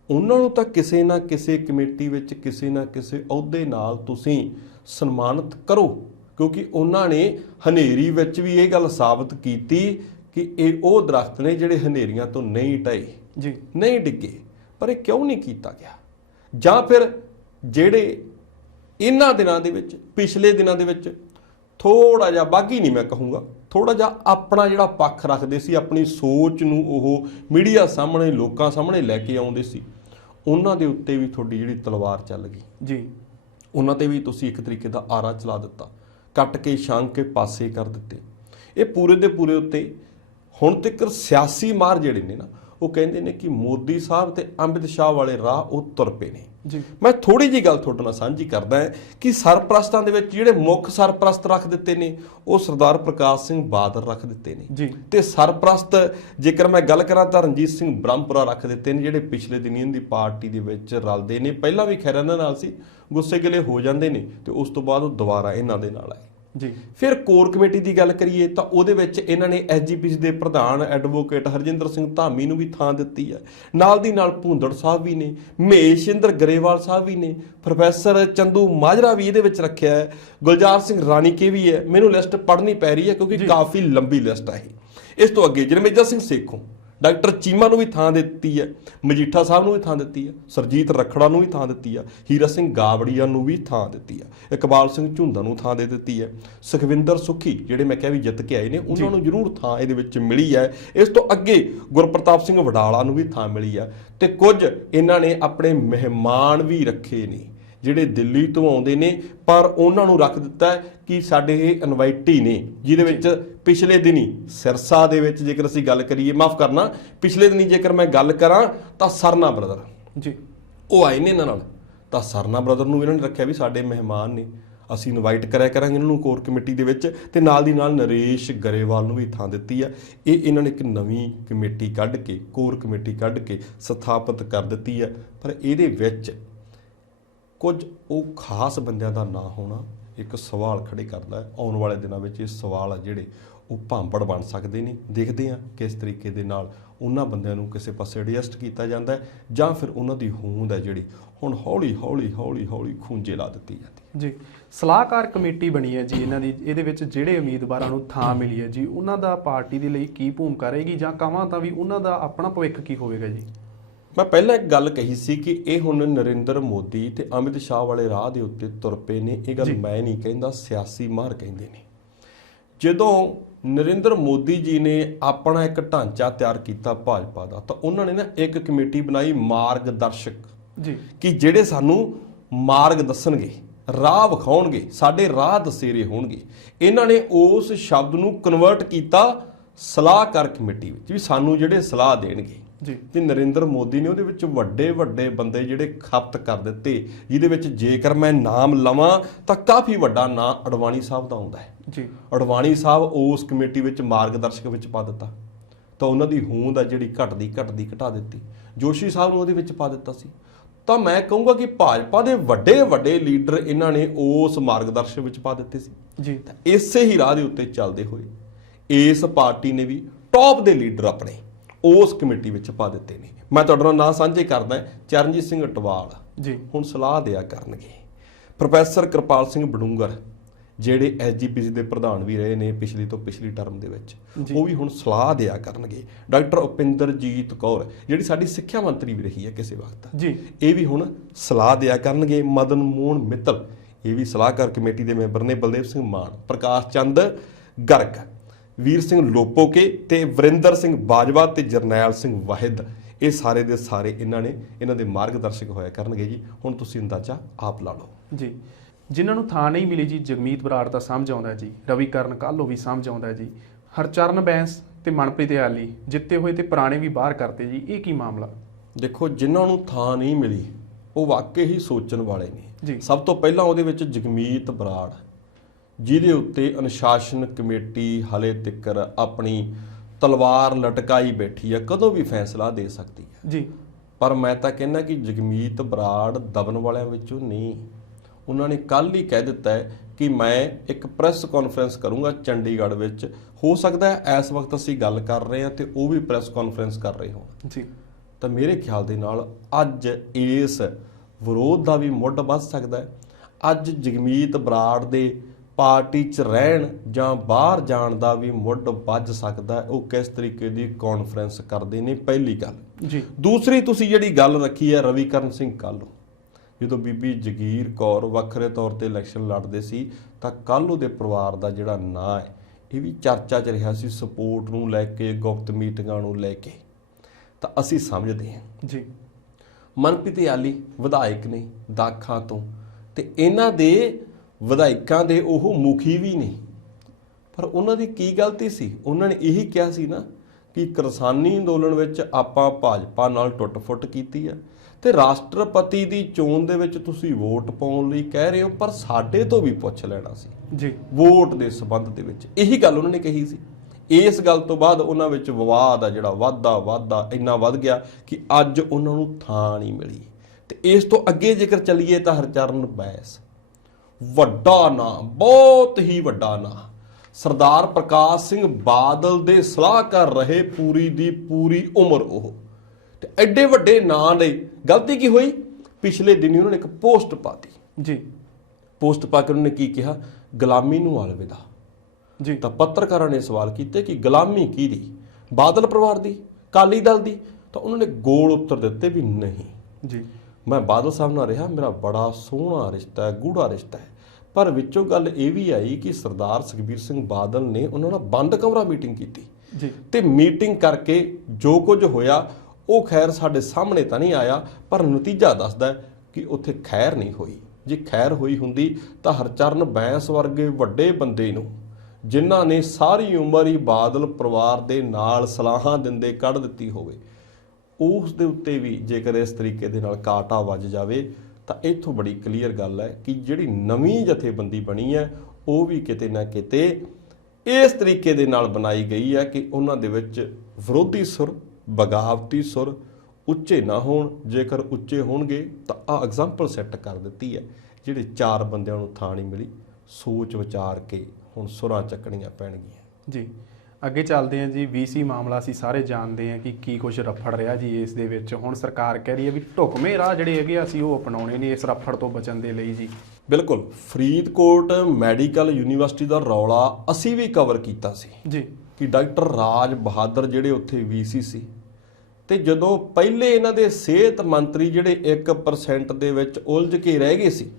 ਉਹਨਾਂ ਨੂੰ ਤਾਂ ਕਿਸੇ ਨਾ ਕਿਸੇ ਕਮੇਟੀ ਵਿੱਚ ਕਿਸੇ ਨਾ ਕਿਸੇ ਅਹੁਦੇ ਨਾਲ ਤੁਸੀਂ ਸਨਮਾਨਿਤ ਕਰੋ, ਕਿਉਂਕਿ ਉਹਨਾਂ ਨੇ ਹਨੇਰੀ ਵਿੱਚ ਵੀ ਇਹ ਗੱਲ ਸਾਬਤ ਕੀਤੀ ਕਿ ਇਹ ਉਹ ਦਰਖਤ ਨੇ ਜਿਹੜੇ ਹਨੇਰੀਆਂ ਤੋਂ ਨਹੀਂ ਢਏ, ਜੀ ਨਹੀਂ ਡਿੱਗੇ। ਪਰ ਇਹ ਕਿਉਂ ਨਹੀਂ ਕੀਤਾ ਗਿਆ? ਜਾਂ ਫਿਰ ਜਿਹੜੇ ਇਹਨਾਂ ਦਿਨਾਂ ਦੇ ਵਿੱਚ, ਪਿਛਲੇ ਦਿਨਾਂ ਦੇ ਵਿੱਚ ਥੋੜਾ ਜਿਹਾ ਬਾਗੀ ਨਹੀਂ ਮੈਂ ਕਹੂੰਗਾ, ਥੋੜਾ ਜਿਹਾ ਆਪਣਾ ਜਿਹੜਾ ਪੱਖ ਰੱਖਦੇ ਸੀ, ਆਪਣੀ ਸੋਚ ਨੂੰ ਉਹ ਮੀਡੀਆ ਸਾਹਮਣੇ ਲੋਕਾਂ ਸਾਹਮਣੇ ਲੈ ਕੇ ਆਉਂਦੇ ਸੀ, ਉਹਨਾਂ ਦੇ ਉੱਤੇ ਵੀ ਤੁਹਾਡੀ ਜਿਹੜੀ ਤਲਵਾਰ ਚੱਲ ਗਈ। ਜੀ ਉਹਨਾਂ ਤੇ ਵੀ ਤੁਸੀਂ ਇੱਕ ਤਰੀਕੇ ਦਾ ਆਰਾ ਚਲਾ ਦਿੱਤਾ, ਕੱਟ ਕੇ ਛਾਂਗ ਕੇ ਪਾਸੇ ਕਰ ਦਿੱਤੇ। ਇਹ ਪੂਰੇ ਦੇ ਪੂਰੇ ਉੱਤੇ ਹੁਣ ਤੱਕ ਸਿਆਸੀ ਮਾਰ ਜਿਹੜੇ ਨੇ ਨਾ, ਉਹ ਕਹਿੰਦੇ ਨੇ ਕਿ ਮੋਦੀ ਸਾਹਿਬ ਤੇ ਅਮਿਤ ਸ਼ਾਹ ਵਾਲੇ ਰਾਹ ਉਹ ਤੁਰ ਪਏ ਨੇ। ਜੀ ਮੈਂ ਥੋੜੀ ਜਿਹੀ ਗੱਲ ਤੁਹਾਡੇ ਨਾਲ ਸਾਂਝੀ ਕਰਦਾ ਹਾਂ ਕਿ ਸਰਪ੍ਰਸਤਾਂ ਦੇ ਵਿੱਚ ਜਿਹੜੇ ਮੁੱਖ ਸਰਪ੍ਰਸਤ ਰੱਖ ਦਿੱਤੇ ਨੇ ਉਹ ਸਰਦਾਰ ਪ੍ਰਕਾਸ਼ ਸਿੰਘ ਬਾਦਲ ਰੱਖ ਦਿੱਤੇ ਨੇ, ਜੀ ਤੇ ਸਰਪ੍ਰਸਤ ਜੇਕਰ ਮੈਂ ਗੱਲ ਕਰਾਂ ਤਾਂ ਰਣਜੀਤ ਸਿੰਘ ਬ੍ਰਹਮਪੁਰਾ ਰੱਖ ਦਿੱਤੇ ਨੇ, ਜਿਹੜੇ ਪਿਛਲੇ ਦਿਨੀ ਇਹਨਾਂ ਦੀ ਪਾਰਟੀ ਦੇ ਵਿੱਚ ਰਲਦੇ ਨੇ। ਪਹਿਲਾਂ ਵੀ ਖੈਰ ਇਹਨਾਂ ਨਾਲ ਸੀ, ਗੁੱਸੇ ਗਿਲੇ ਹੋ ਜਾਂਦੇ ਨੇ ਤੇ ਉਸ ਤੋਂ ਬਾਅਦ ਉਹ ਦੁਬਾਰਾ ਇਹਨਾਂ ਦੇ ਨਾਲ ਆਏ। ਜੀ ਫਿਰ ਕੋਰ ਕਮੇਟੀ ਦੀ ਗੱਲ ਕਰੀਏ ਤਾਂ ਉਹਦੇ ਵਿੱਚ ਇਹਨਾਂ ਨੇ ਐਸਜੀਪੀਸੀ ਦੇ ਪ੍ਰਧਾਨ ਐਡਵੋਕੇਟ ਹਰਜਿੰਦਰ ਸਿੰਘ ਧਾਮੀ ਨੂੰ ਵੀ ਥਾਂ ਦਿੱਤੀ ਹੈ, ਨਾਲ ਦੀ ਨਾਲ ਭੂੰਦੜ ਸਾਹਿਬ ਵੀ ਨੇ, ਮਹੇਸ਼ਿੰਦਰ ਗਰੇਵਾਲ ਸਾਹਿਬ ਵੀ ਨੇ, ਪ੍ਰੋਫੈਸਰ ਚੰਦੂ ਮਾਜਰਾ ਵੀ ਇਹਦੇ ਵਿੱਚ ਰੱਖਿਆ ਹੈ, ਗੁਲਜ਼ਾਰ ਸਿੰਘ ਰਾਣੀਕੇ ਵੀ ਹੈ। ਮੈਨੂੰ ਲਿਸਟ ਪੜ੍ਹਨੀ ਪੈ ਰਹੀ ਹੈ ਕਿਉਂਕਿ ਕਾਫੀ ਲੰਬੀ ਲਿਸਟ ਹੈ ਇਹ। ਇਸ ਤੋਂ ਅੱਗੇ ਜਰਮੇਜਰ ਸਿੰਘ ਸੇਖੋਂ, ਡਾਕਟਰ ਚੀਮਾ ਨੂੰ ਵੀ ਥਾਂ ਦਿੱਤੀ ਹੈ, ਮਜੀਠਾ ਸਾਹਿਬ ਨੂੰ ਵੀ ਥਾਂ ਦਿੱਤੀ ਹੈ, ਸਰਜੀਤ ਰਖੜਾ ਨੂੰ ਵੀ ਥਾਂ ਦਿੱਤੀ ਹੈ, ਹੀਰਾ ਸਿੰਘ ਗਾਬੜੀਆ ਨੂੰ ਵੀ ਥਾਂ ਦਿੱਤੀ ਹੈ, ਇਕਬਾਲ ਸਿੰਘ ਝੁੰਦਾ ਨੂੰ ਥਾਂ ਦੇ ਦਿੱਤੀ ਹੈ, ਸੁਖਵਿੰਦਰ ਸੁੱਖੀ ਜਿਹੜੇ ਮੈਂ ਕਿਹਾ ਵੀ ਜਿੱਤ ਕੇ ਆਏ ਨੇ ਉਹਨਾਂ ਨੂੰ ਜ਼ਰੂਰ ਥਾਂ ਇਹਦੇ ਵਿੱਚ ਮਿਲੀ ਹੈ। ਇਸ ਤੋਂ ਅੱਗੇ ਗੁਰਪ੍ਰਤਾਪ ਸਿੰਘ ਵਡਾਲਾ ਨੂੰ ਵੀ ਥਾਂ ਮਿਲੀ ਹੈ, ਤੇ ਕੁਝ ਇਹਨਾਂ ਨੇ ਆਪਣੇ ਮਹਿਮਾਨ ਵੀ ਰੱਖੇ ਨੇ ਜਿਹੜੇ ਦਿੱਲੀ ਤੋਂ ਆਉਂਦੇ ਨੇ, ਪਰ ਉਹਨਾਂ ਨੂੰ ਰੱਖ ਦਿੱਤਾ ਹੈ ਕਿ ਸਾਡੇ ਇਹ ਇਨਵਾਈਟੀ ਨੇ, ਜਿਹਦੇ ਵਿੱਚ ਪਿਛਲੇ ਦਿਨੀ ਸਿਰਸਾ ਦੇ ਵਿੱਚ ਜੇਕਰ ਅਸੀਂ ਗੱਲ ਕਰੀਏ, ਮਾਫ ਕਰਨਾ, ਪਿਛਲੇ ਦਿਨੀ ਜੇਕਰ ਮੈਂ ਗੱਲ ਕਰਾਂ ਤਾਂ ਸਰਨਾ ਬ੍ਰਦਰ ਜੀ ਉਹ ਆਏ ਨੇ ਇਹਨਾਂ ਨਾਲ, ਤਾਂ ਸਰਨਾ ਬ੍ਰਦਰ ਨੂੰ ਇਹਨਾਂ ਨੇ ਰੱਖਿਆ ਵੀ ਸਾਡੇ ਮਹਿਮਾਨ ਨੇ, ਅਸੀਂ ਇਨਵਾਈਟ ਕਰਿਆ ਕਰਾਂਗੇ ਇਹਨਾਂ ਨੂੰ ਕੋਰ ਕਮੇਟੀ ਦੇ ਵਿੱਚ। ਤੇ ਨਾਲ ਦੀ ਨਾਲ ਨਰੇਸ਼ ਗਰੇਵਾਲ ਨੂੰ ਵੀ ਥਾਂ ਦਿੱਤੀ ਹੈ। ਇਹ ਇਹਨਾਂ ਨੇ ਇੱਕ ਨਵੀਂ ਕਮੇਟੀ ਕੱਢ ਕੇ, ਕੋਰ ਕਮੇਟੀ ਕੱਢ ਕੇ ਸਥਾਪਿਤ ਕਰ ਦਿੱਤੀ ਹੈ। ਪਰ ਇਹਦੇ ਵਿੱਚ ਕੁਝ ਉਹ ਖਾਸ ਬੰਦਿਆਂ ਦਾ ਨਾ ਹੋਣਾ ਇੱਕ ਸਵਾਲ ਖੜੇ ਕਰਦਾ ਹੈ। ਆਉਣ ਵਾਲੇ ਦਿਨਾਂ ਵਿੱਚ ਇਹ ਸਵਾਲ ਆ ਜਿਹੜੇ ਉਹ ਭਾਂਪੜ ਬਣ ਸਕਦੇ ਨੇ। ਦੇਖਦੇ ਹਾਂ ਕਿਸ ਤਰੀਕੇ ਦੇ ਨਾਲ ਉਹਨਾਂ ਬੰਦਿਆਂ ਨੂੰ ਕਿਸੇ ਪਾਸੇ ਐਡਜਸਟ ਕੀਤਾ ਜਾਂਦਾ ਹੈ, ਜਾਂ ਫਿਰ ਉਹਨਾਂ ਦੀ ਹੋਂਦ ਹੈ ਜਿਹੜੀ ਹੁਣ ਹੌਲੀ ਹੌਲੀ ਹੌਲੀ ਹੌਲੀ ਖੂੰਜੇ ਲਾ ਦਿੱਤੀ ਜਾਂਦੀ ਹੈ। ਜੀ ਸਲਾਹਕਾਰ ਕਮੇਟੀ ਬਣੀ ਹੈ ਜੀ ਇਹਨਾਂ ਦੀ, ਇਹਦੇ ਵਿੱਚ ਜਿਹੜੇ ਉਮੀਦਵਾਰਾਂ ਨੂੰ ਥਾਂ ਮਿਲੀ ਹੈ ਜੀ, ਉਹਨਾਂ ਦਾ ਪਾਰਟੀ ਦੇ ਲਈ ਕੀ ਭੂਮਿਕਾ ਰਹੇਗੀ, ਜਾਂ ਕਹਾਂ ਤਾਂ ਵੀ ਉਹਨਾਂ ਦਾ ਆਪਣਾ ਭਵਿੱਖ ਕੀ ਹੋਵੇਗਾ ਜੀ? ਮੈਂ ਪਹਿਲਾਂ ਇੱਕ ਗੱਲ ਕਹੀ ਸੀ ਕਿ ਇਹ ਹੁਣ ਨਰਿੰਦਰ ਮੋਦੀ ਤੇ ਅਮਿਤ ਸ਼ਾਹ ਵਾਲੇ ਰਾਹ ਦੇ ਉੱਤੇ ਤੁਰ ਪਏ ਨੇ। ਇਹ ਗੱਲ ਮੈਂ ਨਹੀਂ ਕਹਿੰਦਾ, ਸਿਆਸੀ ਮਾਹਰ ਕਹਿੰਦੇ ਨੇ। ਜਦੋਂ ਨਰਿੰਦਰ ਮੋਦੀ ਜੀ ਨੇ ਆਪਣਾ ਇੱਕ ਢਾਂਚਾ ਤਿਆਰ ਕੀਤਾ ਭਾਜਪਾ ਦਾ, ਤਾਂ ਉਹਨਾਂ ਨੇ ਨਾ ਇੱਕ ਕਮੇਟੀ ਬਣਾਈ ਮਾਰਗਦਰਸ਼ਕ ਜੀ, ਕਿ ਜਿਹੜੇ ਸਾਨੂੰ ਮਾਰਗ ਦੱਸਣਗੇ, ਰਾਹ ਵਿਖਾਉਣਗੇ, ਸਾਡੇ ਰਾਹ ਦਸੇਰੇ ਹੋਣਗੇ। ਇਹਨਾਂ ਨੇ ਉਸ ਸ਼ਬਦ ਨੂੰ ਕਨਵਰਟ ਕੀਤਾ ਸਲਾਹਕਾਰ ਕਮੇਟੀ ਵਿੱਚ, ਵੀ ਸਾਨੂੰ ਜਿਹੜੇ ਸਲਾਹ ਦੇਣਗੇ ਜੀ। ਤੇ ਨਰਿੰਦਰ ਮੋਦੀ ਨੇ ਉਹਦੇ ਵਿੱਚ ਵੱਡੇ ਵੱਡੇ ਬੰਦੇ ਜਿਹੜੇ ਖਪਤ ਕਰ ਦਿੱਤੇ, ਜਿਹਦੇ ਵਿੱਚ ਜੇਕਰ ਮੈਂ ਨਾਮ ਲਵਾਂ ਤਾਂ ਕਾਫੀ ਵੱਡਾ ਨਾਂ ਅਡਵਾਣੀ ਸਾਹਿਬ ਦਾ ਆਉਂਦਾ ਹੈ ਜੀ। ਅਡਵਾਣੀ ਸਾਹਿਬ ਉਸ ਕਮੇਟੀ ਵਿੱਚ ਮਾਰਗਦਰਸ਼ਕ ਵਿੱਚ ਪਾ ਦਿੱਤਾ, ਤਾਂ ਉਹਨਾਂ ਦੀ ਹੋਂਦ ਆ ਜਿਹੜੀ ਘਟਦੀ ਘਟਾ ਦਿੱਤੀ। ਜੋਸ਼ੀ ਸਾਹਿਬ ਨੂੰ ਉਹਦੇ ਵਿੱਚ ਪਾ ਦਿੱਤਾ ਸੀ। ਤਾਂ ਮੈਂ ਕਹੂੰਗਾ ਕਿ ਭਾਜਪਾ ਦੇ ਵੱਡੇ ਵੱਡੇ ਲੀਡਰ ਇਹਨਾਂ ਨੇ ਉਸ ਮਾਰਗਦਰਸ਼ਕ ਵਿੱਚ ਪਾ ਦਿੱਤੇ ਸੀ ਜੀ। ਇਸੇ ਹੀ ਰਾਹ ਦੇ ਉੱਤੇ ਚੱਲਦੇ ਹੋਏ ਇਸ ਪਾਰਟੀ ਨੇ ਵੀ ਟੌਪ ਦੇ ਲੀਡਰ ਆਪਣੇ ਉਸ ਕਮੇਟੀ ਵਿੱਚ ਪਾ ਦਿੱਤੇ ਨੇ। ਮੈਂ ਤੁਹਾਡੇ ਨਾਲ ਨਾਂ ਸਾਂਝੇ ਕਰਦਾ, ਚਰਨਜੀਤ ਸਿੰਘ ਅਟਵਾਲ ਜੀ ਹੁਣ ਸਲਾਹ ਦਿਆ ਕਰਨਗੇ। ਪ੍ਰੋਫੈਸਰ ਕਿਰਪਾਲ ਸਿੰਘ ਬਡੂੰਗਰ ਜਿਹੜੇ ਐਸਜੀਪੀਸੀ ਦੇ ਪ੍ਰਧਾਨ ਵੀ ਰਹੇ ਨੇ ਪਿਛਲੀ ਤੋਂ ਪਿਛਲੀ ਟਰਮ ਦੇ ਵਿੱਚ, ਉਹ ਵੀ ਹੁਣ ਸਲਾਹ ਦਿਆ ਕਰਨਗੇ। ਡਾਕਟਰ ਉਪਿੰਦਰਜੀਤ ਕੌਰ ਜਿਹੜੀ ਸਾਡੀ ਸਿੱਖਿਆ ਮੰਤਰੀ ਵੀ ਰਹੀ ਹੈ ਕਿਸੇ ਵਕਤ ਜੀ, ਇਹ ਵੀ ਹੁਣ ਸਲਾਹ ਦਿਆ ਕਰਨਗੇ। ਮਦਨ ਮੋਹਨ ਮਿੱਤਲ ਇਹ ਵੀ ਸਲਾਹਕਾਰ ਕਮੇਟੀ ਦੇ ਮੈਂਬਰ ਨੇ। ਬਲਦੇਵ ਸਿੰਘ ਮਾਨ, ਪ੍ਰਕਾਸ਼ ਚੰਦ ਗਰਗ, ਵੀਰ ਸਿੰਘ ਲੋਪੋਕੇ ਤੇ ਵਰਿੰਦਰ ਸਿੰਘ ਬਾਜਵਾ ਤੇ ਜਰਨੈਲ ਸਿੰਘ ਵਾਹਿਦ, ਇਹ ਸਾਰੇ ਦੇ ਸਾਰੇ ਇਹਨਾਂ ਦੇ ਮਾਰਗਦਰਸ਼ਕ ਹੋਇਆ ਕਰਨਗੇ ਜੀ। ਹੁਣ ਤੁਸੀਂ ਅੰਦਾਜ਼ਾ ਆਪ ਲਾ ਲਓ ਜੀ। ਜਿਨ੍ਹਾਂ ਨੂੰ ਥਾਂ ਨਹੀਂ ਮਿਲੀ ਜੀ, ਜਗਮੀਤ ਬਰਾੜ ਤਾਂ ਸਮਝ ਆਉਂਦਾ ਜੀ, ਰਵੀਕਰਨ ਕਾਹਲੋਂ ਵੀ ਸਮਝ ਆਉਂਦਾ ਜੀ, ਹਰਚਰਨ ਬੈਂਸ ਤੇ ਮਨਪ੍ਰੀਤ ਆਲੀ ਜਿੱਤੇ ਹੋਏ ਤੇ ਪੁਰਾਣੇ ਵੀ ਬਾਹਰ ਕਰਤੇ ਜੀ, ਇਹ ਕੀ ਮਾਮਲਾ? ਦੇਖੋ, ਜਿਨ੍ਹਾਂ ਨੂੰ ਥਾਂ ਨਹੀਂ ਮਿਲੀ ਉਹ ਵਾਕਈ ਹੀ ਸੋਚਣ ਵਾਲੇ ਨੇ ਜੀ। ਸਭ ਤੋਂ ਪਹਿਲਾਂ ਉਹਦੇ ਵਿੱਚ ਜਗਮੀਤ ਬਰਾੜ, ਜਿਹਦੇ ਉੱਤੇ ਅਨੁਸ਼ਾਸਨ ਕਮੇਟੀ ਹਲੇ ਤੱਕ ਆਪਣੀ ਤਲਵਾਰ ਲਟਕਾਈ ਬੈਠੀ ਹੈ, ਕਦੋਂ ਵੀ ਫੈਸਲਾ ਦੇ ਸਕਦੀ ਹੈ ਜੀ। ਪਰ ਮੈਂ ਤਾਂ ਕਹਿੰਦਾ ਕਿ ਜਗਮੀਤ ਬਰਾੜ ਦਬਨ ਵਾਲਿਆਂ ਵਿੱਚੋਂ ਨਹੀਂ। ਉਹਨਾਂ ਨੇ ਕੱਲ ਹੀ ਕਹਿ ਦਿੱਤਾ ਹੈ ਕਿ ਮੈਂ ਇੱਕ ਪ੍ਰੈਸ ਕਾਨਫਰੰਸ ਕਰੂੰਗਾ ਚੰਡੀਗੜ੍ਹ ਵਿੱਚ। ਹੋ ਸਕਦਾ ਹੈ ਇਸ ਵਕਤ ਅਸੀਂ ਗੱਲ ਕਰ ਰਹੇ ਹਾਂ ਤੇ ਉਹ ਵੀ ਪ੍ਰੈਸ ਕਾਨਫਰੰਸ ਕਰ ਰਹੇ ਹੋਣ ਜੀ। ਤਾਂ ਮੇਰੇ ਖਿਆਲ ਦੇ ਨਾਲ ਅੱਜ ਇਸ ਵਿਰੋਧ ਦਾ ਵੀ ਮੁੱਢ ਵੱਧ ਸਕਦਾ ਹੈ। ਅੱਜ ਜਗਮੀਤ ਬਰਾੜ ਦੇ ਪਾਰਟੀ 'ਚ ਰਹਿਣ ਜਾਂ ਬਾਹਰ ਜਾਣ ਦਾ ਵੀ ਮੁੱਢ ਵੱਜ ਸਕਦਾ ਹੈ। ਉਹ ਕਿਸ ਤਰੀਕੇ ਦੀ ਕਾਨਫਰੰਸ ਕਰਦੇ ਨੇ, ਪਹਿਲੀ ਗੱਲ ਜੀ। ਦੂਸਰੀ, ਤੁਸੀਂ ਜਿਹੜੀ ਗੱਲ ਰੱਖੀ ਹੈ ਰਵੀਕਰਨ ਸਿੰਘ ਕਾਹਲੋਂ, ਜਦੋਂ ਬੀਬੀ ਜਗੀਰ ਕੌਰ ਵੱਖਰੇ ਤੌਰ ਤੇ ਇਲੈਕਸ਼ਨ ਲੜਦੇ ਸੀ ਤਾਂ ਕਾਹਲੋਂ ਦੇ ਪਰਿਵਾਰ ਦਾ ਜਿਹੜਾ ਨਾਂ ਹੈ ਇਹ ਵੀ ਚਰਚਾ 'ਚ ਰਿਹਾ ਸੀ, ਸਪੋਰਟ ਨੂੰ ਲੈ ਕੇ, ਗੁਪਤ ਮੀਟਿੰਗਾਂ ਨੂੰ ਲੈ ਕੇ। ਤਾਂ ਅਸੀਂ ਸਮਝਦੇ ਹਾਂ ਜੀ। ਮਨਪ੍ਰੀਤ ਆਲੀ ਵਿਧਾਇਕ ਨੇ ਦਾਖਾਂ ਤੋਂ, ਤੇ ਇਹਨਾਂ ਦੇ ਵਿਧਾਇਕਾਂ ਦੇ ਉਹ ਮੁਖੀ ਵੀ ਨੇ, ਪਰ ਉਹਨਾਂ ਦੀ ਕੀ ਗਲਤੀ ਸੀ? ਉਹਨਾਂ ਨੇ ਇਹੀ ਕਿਹਾ ਸੀ ਨਾ ਕਿ ਕਿਸਾਨੀ ਅੰਦੋਲਨ ਵਿੱਚ ਆਪਾਂ ਭਾਜਪਾ ਨਾਲ ਟੁੱਟ-ਫੁੱਟ ਕੀਤੀ ਆ ਤੇ ਰਾਸ਼ਟਰਪਤੀ ਦੀ ਚੋਣ ਦੇ ਵਿੱਚ ਤੁਸੀਂ ਵੋਟ ਪਾਉਣ ਲਈ ਕਹਿ ਰਹੇ ਹੋ, ਪਰ ਸਾਡੇ ਤੋਂ ਵੀ ਪੁੱਛ ਲੈਣਾ ਸੀ ਜੀ ਵੋਟ ਦੇ ਸੰਬੰਧ ਦੇ ਵਿੱਚ। ਇਹੀ ਗੱਲ ਉਹਨਾਂ ਨੇ ਕਹੀ ਸੀ। ਇਸ ਗੱਲ ਤੋਂ ਬਾਅਦ ਉਹਨਾਂ ਵਿੱਚ ਵਿਵਾਦ ਆ ਜਿਹੜਾ ਵੱਧਦਾ ਇੰਨਾ ਵੱਧ ਗਿਆ ਕਿ ਅੱਜ ਉਹਨਾਂ ਨੂੰ ਥਾਂ ਨਹੀਂ ਮਿਲੀ। ਤੇ ਇਸ ਤੋਂ ਅੱਗੇ ਜੇਕਰ ਚੱਲੀਏ ਤਾਂ ਹਰਚਰਨ ਬੈਂਸ, ਵੱਡਾ ਨਾਂ, ਬਹੁਤ ਹੀ ਵੱਡਾ ਨਾਂ, ਸਰਦਾਰ ਪ੍ਰਕਾਸ਼ ਸਿੰਘ ਬਾਦਲ ਦੇ ਸਲਾਹਕਾਰ ਰਹੇ ਪੂਰੀ ਦੀ ਪੂਰੀ ਉਮਰ ਉਹ। ਤੇ ਐਡੇ ਵੱਡੇ ਨਾਂ ਲਈ ਗਲਤੀ ਕੀ ਹੋਈ? ਪਿਛਲੇ ਦਿਨੀ ਉਹਨਾਂ ਨੇ ਇੱਕ ਪੋਸਟ ਪਾਤੀ ਜੀ। ਪੋਸਟ ਪਾ ਕੇ ਉਹਨਾਂ ਨੇ ਕੀ ਕਿਹਾ? ਗੁਲਾਮੀ ਨੂੰ ਅਲਵਿਦਾ ਜੀ। ਤਾਂ ਪੱਤਰਕਾਰਾਂ ਨੇ ਸਵਾਲ ਕੀਤੇ ਕਿ ਗੁਲਾਮੀ ਕਿਹਦੀ? ਬਾਦਲ ਪਰਿਵਾਰ ਦੀ, ਅਕਾਲੀ ਦਲ ਦੀ? ਤਾਂ ਉਹਨਾਂ ਨੇ ਗੋਲ ਉੱਤਰ ਦਿੱਤੇ ਵੀ ਨਹੀਂ ਜੀ। ਮੈਂ ਬਾਦਲ ਸਾਹਿਬ ਨਾਲ ਰਿਹਾ, ਮੇਰਾ ਬੜਾ ਸੋਹਣਾ ਰਿਸ਼ਤਾ ਹੈ, ਗੂੜਾ ਰਿਸ਼ਤਾ ਹੈ। ਪਰ ਵਿੱਚੋਂ ਗੱਲ ਇਹ ਵੀ ਆਈ ਕਿ ਸਰਦਾਰ ਸੁਖਬੀਰ ਸਿੰਘ ਬਾਦਲ ਨੇ ਉਹਨਾਂ ਨਾਲ ਬੰਦ ਕਮਰਾ ਮੀਟਿੰਗ ਕੀਤੀ ਜੀ। ਤੇ ਮੀਟਿੰਗ ਕਰਕੇ ਜੋ ਕੁਝ ਹੋਇਆ ਉਹ ਖੈਰ ਸਾਡੇ ਸਾਹਮਣੇ ਤਾਂ ਨਹੀਂ ਆਇਆ, ਪਰ ਨਤੀਜਾ ਦੱਸਦਾ ਹੈ ਕਿ ਉੱਥੇ ਖੈਰ ਨਹੀਂ ਹੋਈ। ਜੇ ਖੈਰ ਹੋਈ ਹੁੰਦੀ ਤਾਂ ਹਰਚਰਨ ਬੈਂਸ ਵਰਗੇ ਵੱਡੇ ਬੰਦੇ ਨੂੰ, ਜਿਨ੍ਹਾਂ ਨੇ ਸਾਰੀ ਉਮਰ ਹੀ ਬਾਦਲ ਪਰਿਵਾਰ ਦੇ ਨਾਲ ਸਲਾਹਾਂ ਦਿੰਦੇ ਕੱਢ ਦਿੱਤੀ ਹੋਵੇ, ਉਸ ਦੇ ਉੱਤੇ ਵੀ ਜੇਕਰ ਇਸ ਤਰੀਕੇ ਦੇ ਨਾਲ ਕਾਟਾ ਵੱਜ ਜਾਵੇ ਤਾਂ ਇੱਥੋਂ ਬੜੀ ਕਲੀਅਰ ਗੱਲ ਹੈ ਕਿ ਜਿਹੜੀ ਨਵੀਂ ਜਥੇਬੰਦੀ ਬਣੀ ਹੈ ਉਹ ਵੀ ਕਿਤੇ ਨਾ ਕਿਤੇ ਇਸ ਤਰੀਕੇ ਦੇ ਨਾਲ ਬਣਾਈ ਗਈ ਹੈ ਕਿ ਉਹਨਾਂ ਦੇ ਵਿੱਚ ਵਿਰੋਧੀ ਸੁਰ, ਬਗਾਵਤੀ ਸੁਰ ਉੱਚੇ ਨਾ ਹੋਣ। ਜੇਕਰ ਉੱਚੇ ਹੋਣਗੇ ਤਾਂ ਆਹ ਐਗਜ਼ਾਮਪਲ ਸੈੱਟ ਕਰ ਦਿੱਤੀ ਹੈ। ਜਿਹੜੇ 4 ਬੰਦਿਆਂ ਨੂੰ ਥਾਂ ਨਹੀਂ ਮਿਲੀ, ਸੋਚ ਵਿਚਾਰ ਕੇ ਹੁਣ ਸੁਰਾਂ ਚੱਕਣੀਆਂ ਪੈਣਗੀਆਂ। ਜੀ। ਅੱਗੇ ਚੱਲਦੇ ਹਾਂ ਜੀ। VC ਮਾਮਲਾ ਅਸੀਂ ਸਾਰੇ ਜਾਣਦੇ ਹਾਂ ਕਿ ਕੀ ਕੁਝ ਰਫੜ ਰਿਹਾ ਜੀ ਇਸ ਦੇ ਵਿੱਚ। ਹੁਣ ਸਰਕਾਰ ਕਹਿ ਰਹੀ ਹੈ ਵੀ ਢੁਕਵੇਂ ਰਾਹ ਜਿਹੜੇ ਹੈਗੇ ਅਸੀਂ ਉਹ ਅਪਣਾਉਣੇ ਨੇ ਇਸ ਰਫੜ ਤੋਂ ਬਚਣ ਦੇ ਲਈ ਜੀ। ਬਿਲਕੁਲ। ਫਰੀਦਕੋਟ ਮੈਡੀਕਲ ਯੂਨੀਵਰਸਿਟੀ ਦਾ ਰੌਲਾ ਅਸੀਂ ਵੀ ਕਵਰ ਕੀਤਾ ਸੀ ਜੀ ਕਿ ਡਾਕਟਰ ਰਾਜ ਬਹਾਦਰ ਜਿਹੜੇ ਉੱਥੇ VC ਸੀ, ਤੇ ਜਦੋਂ ਪਹਿਲੇ ਇਹਨਾਂ ਦੇ ਸਿਹਤ ਮੰਤਰੀ ਜਿਹੜੇ 1% ਦੇ ਵਿੱਚ ਉਲਝ ਕੇ ਰਹਿ ਗਏ ਸੀ,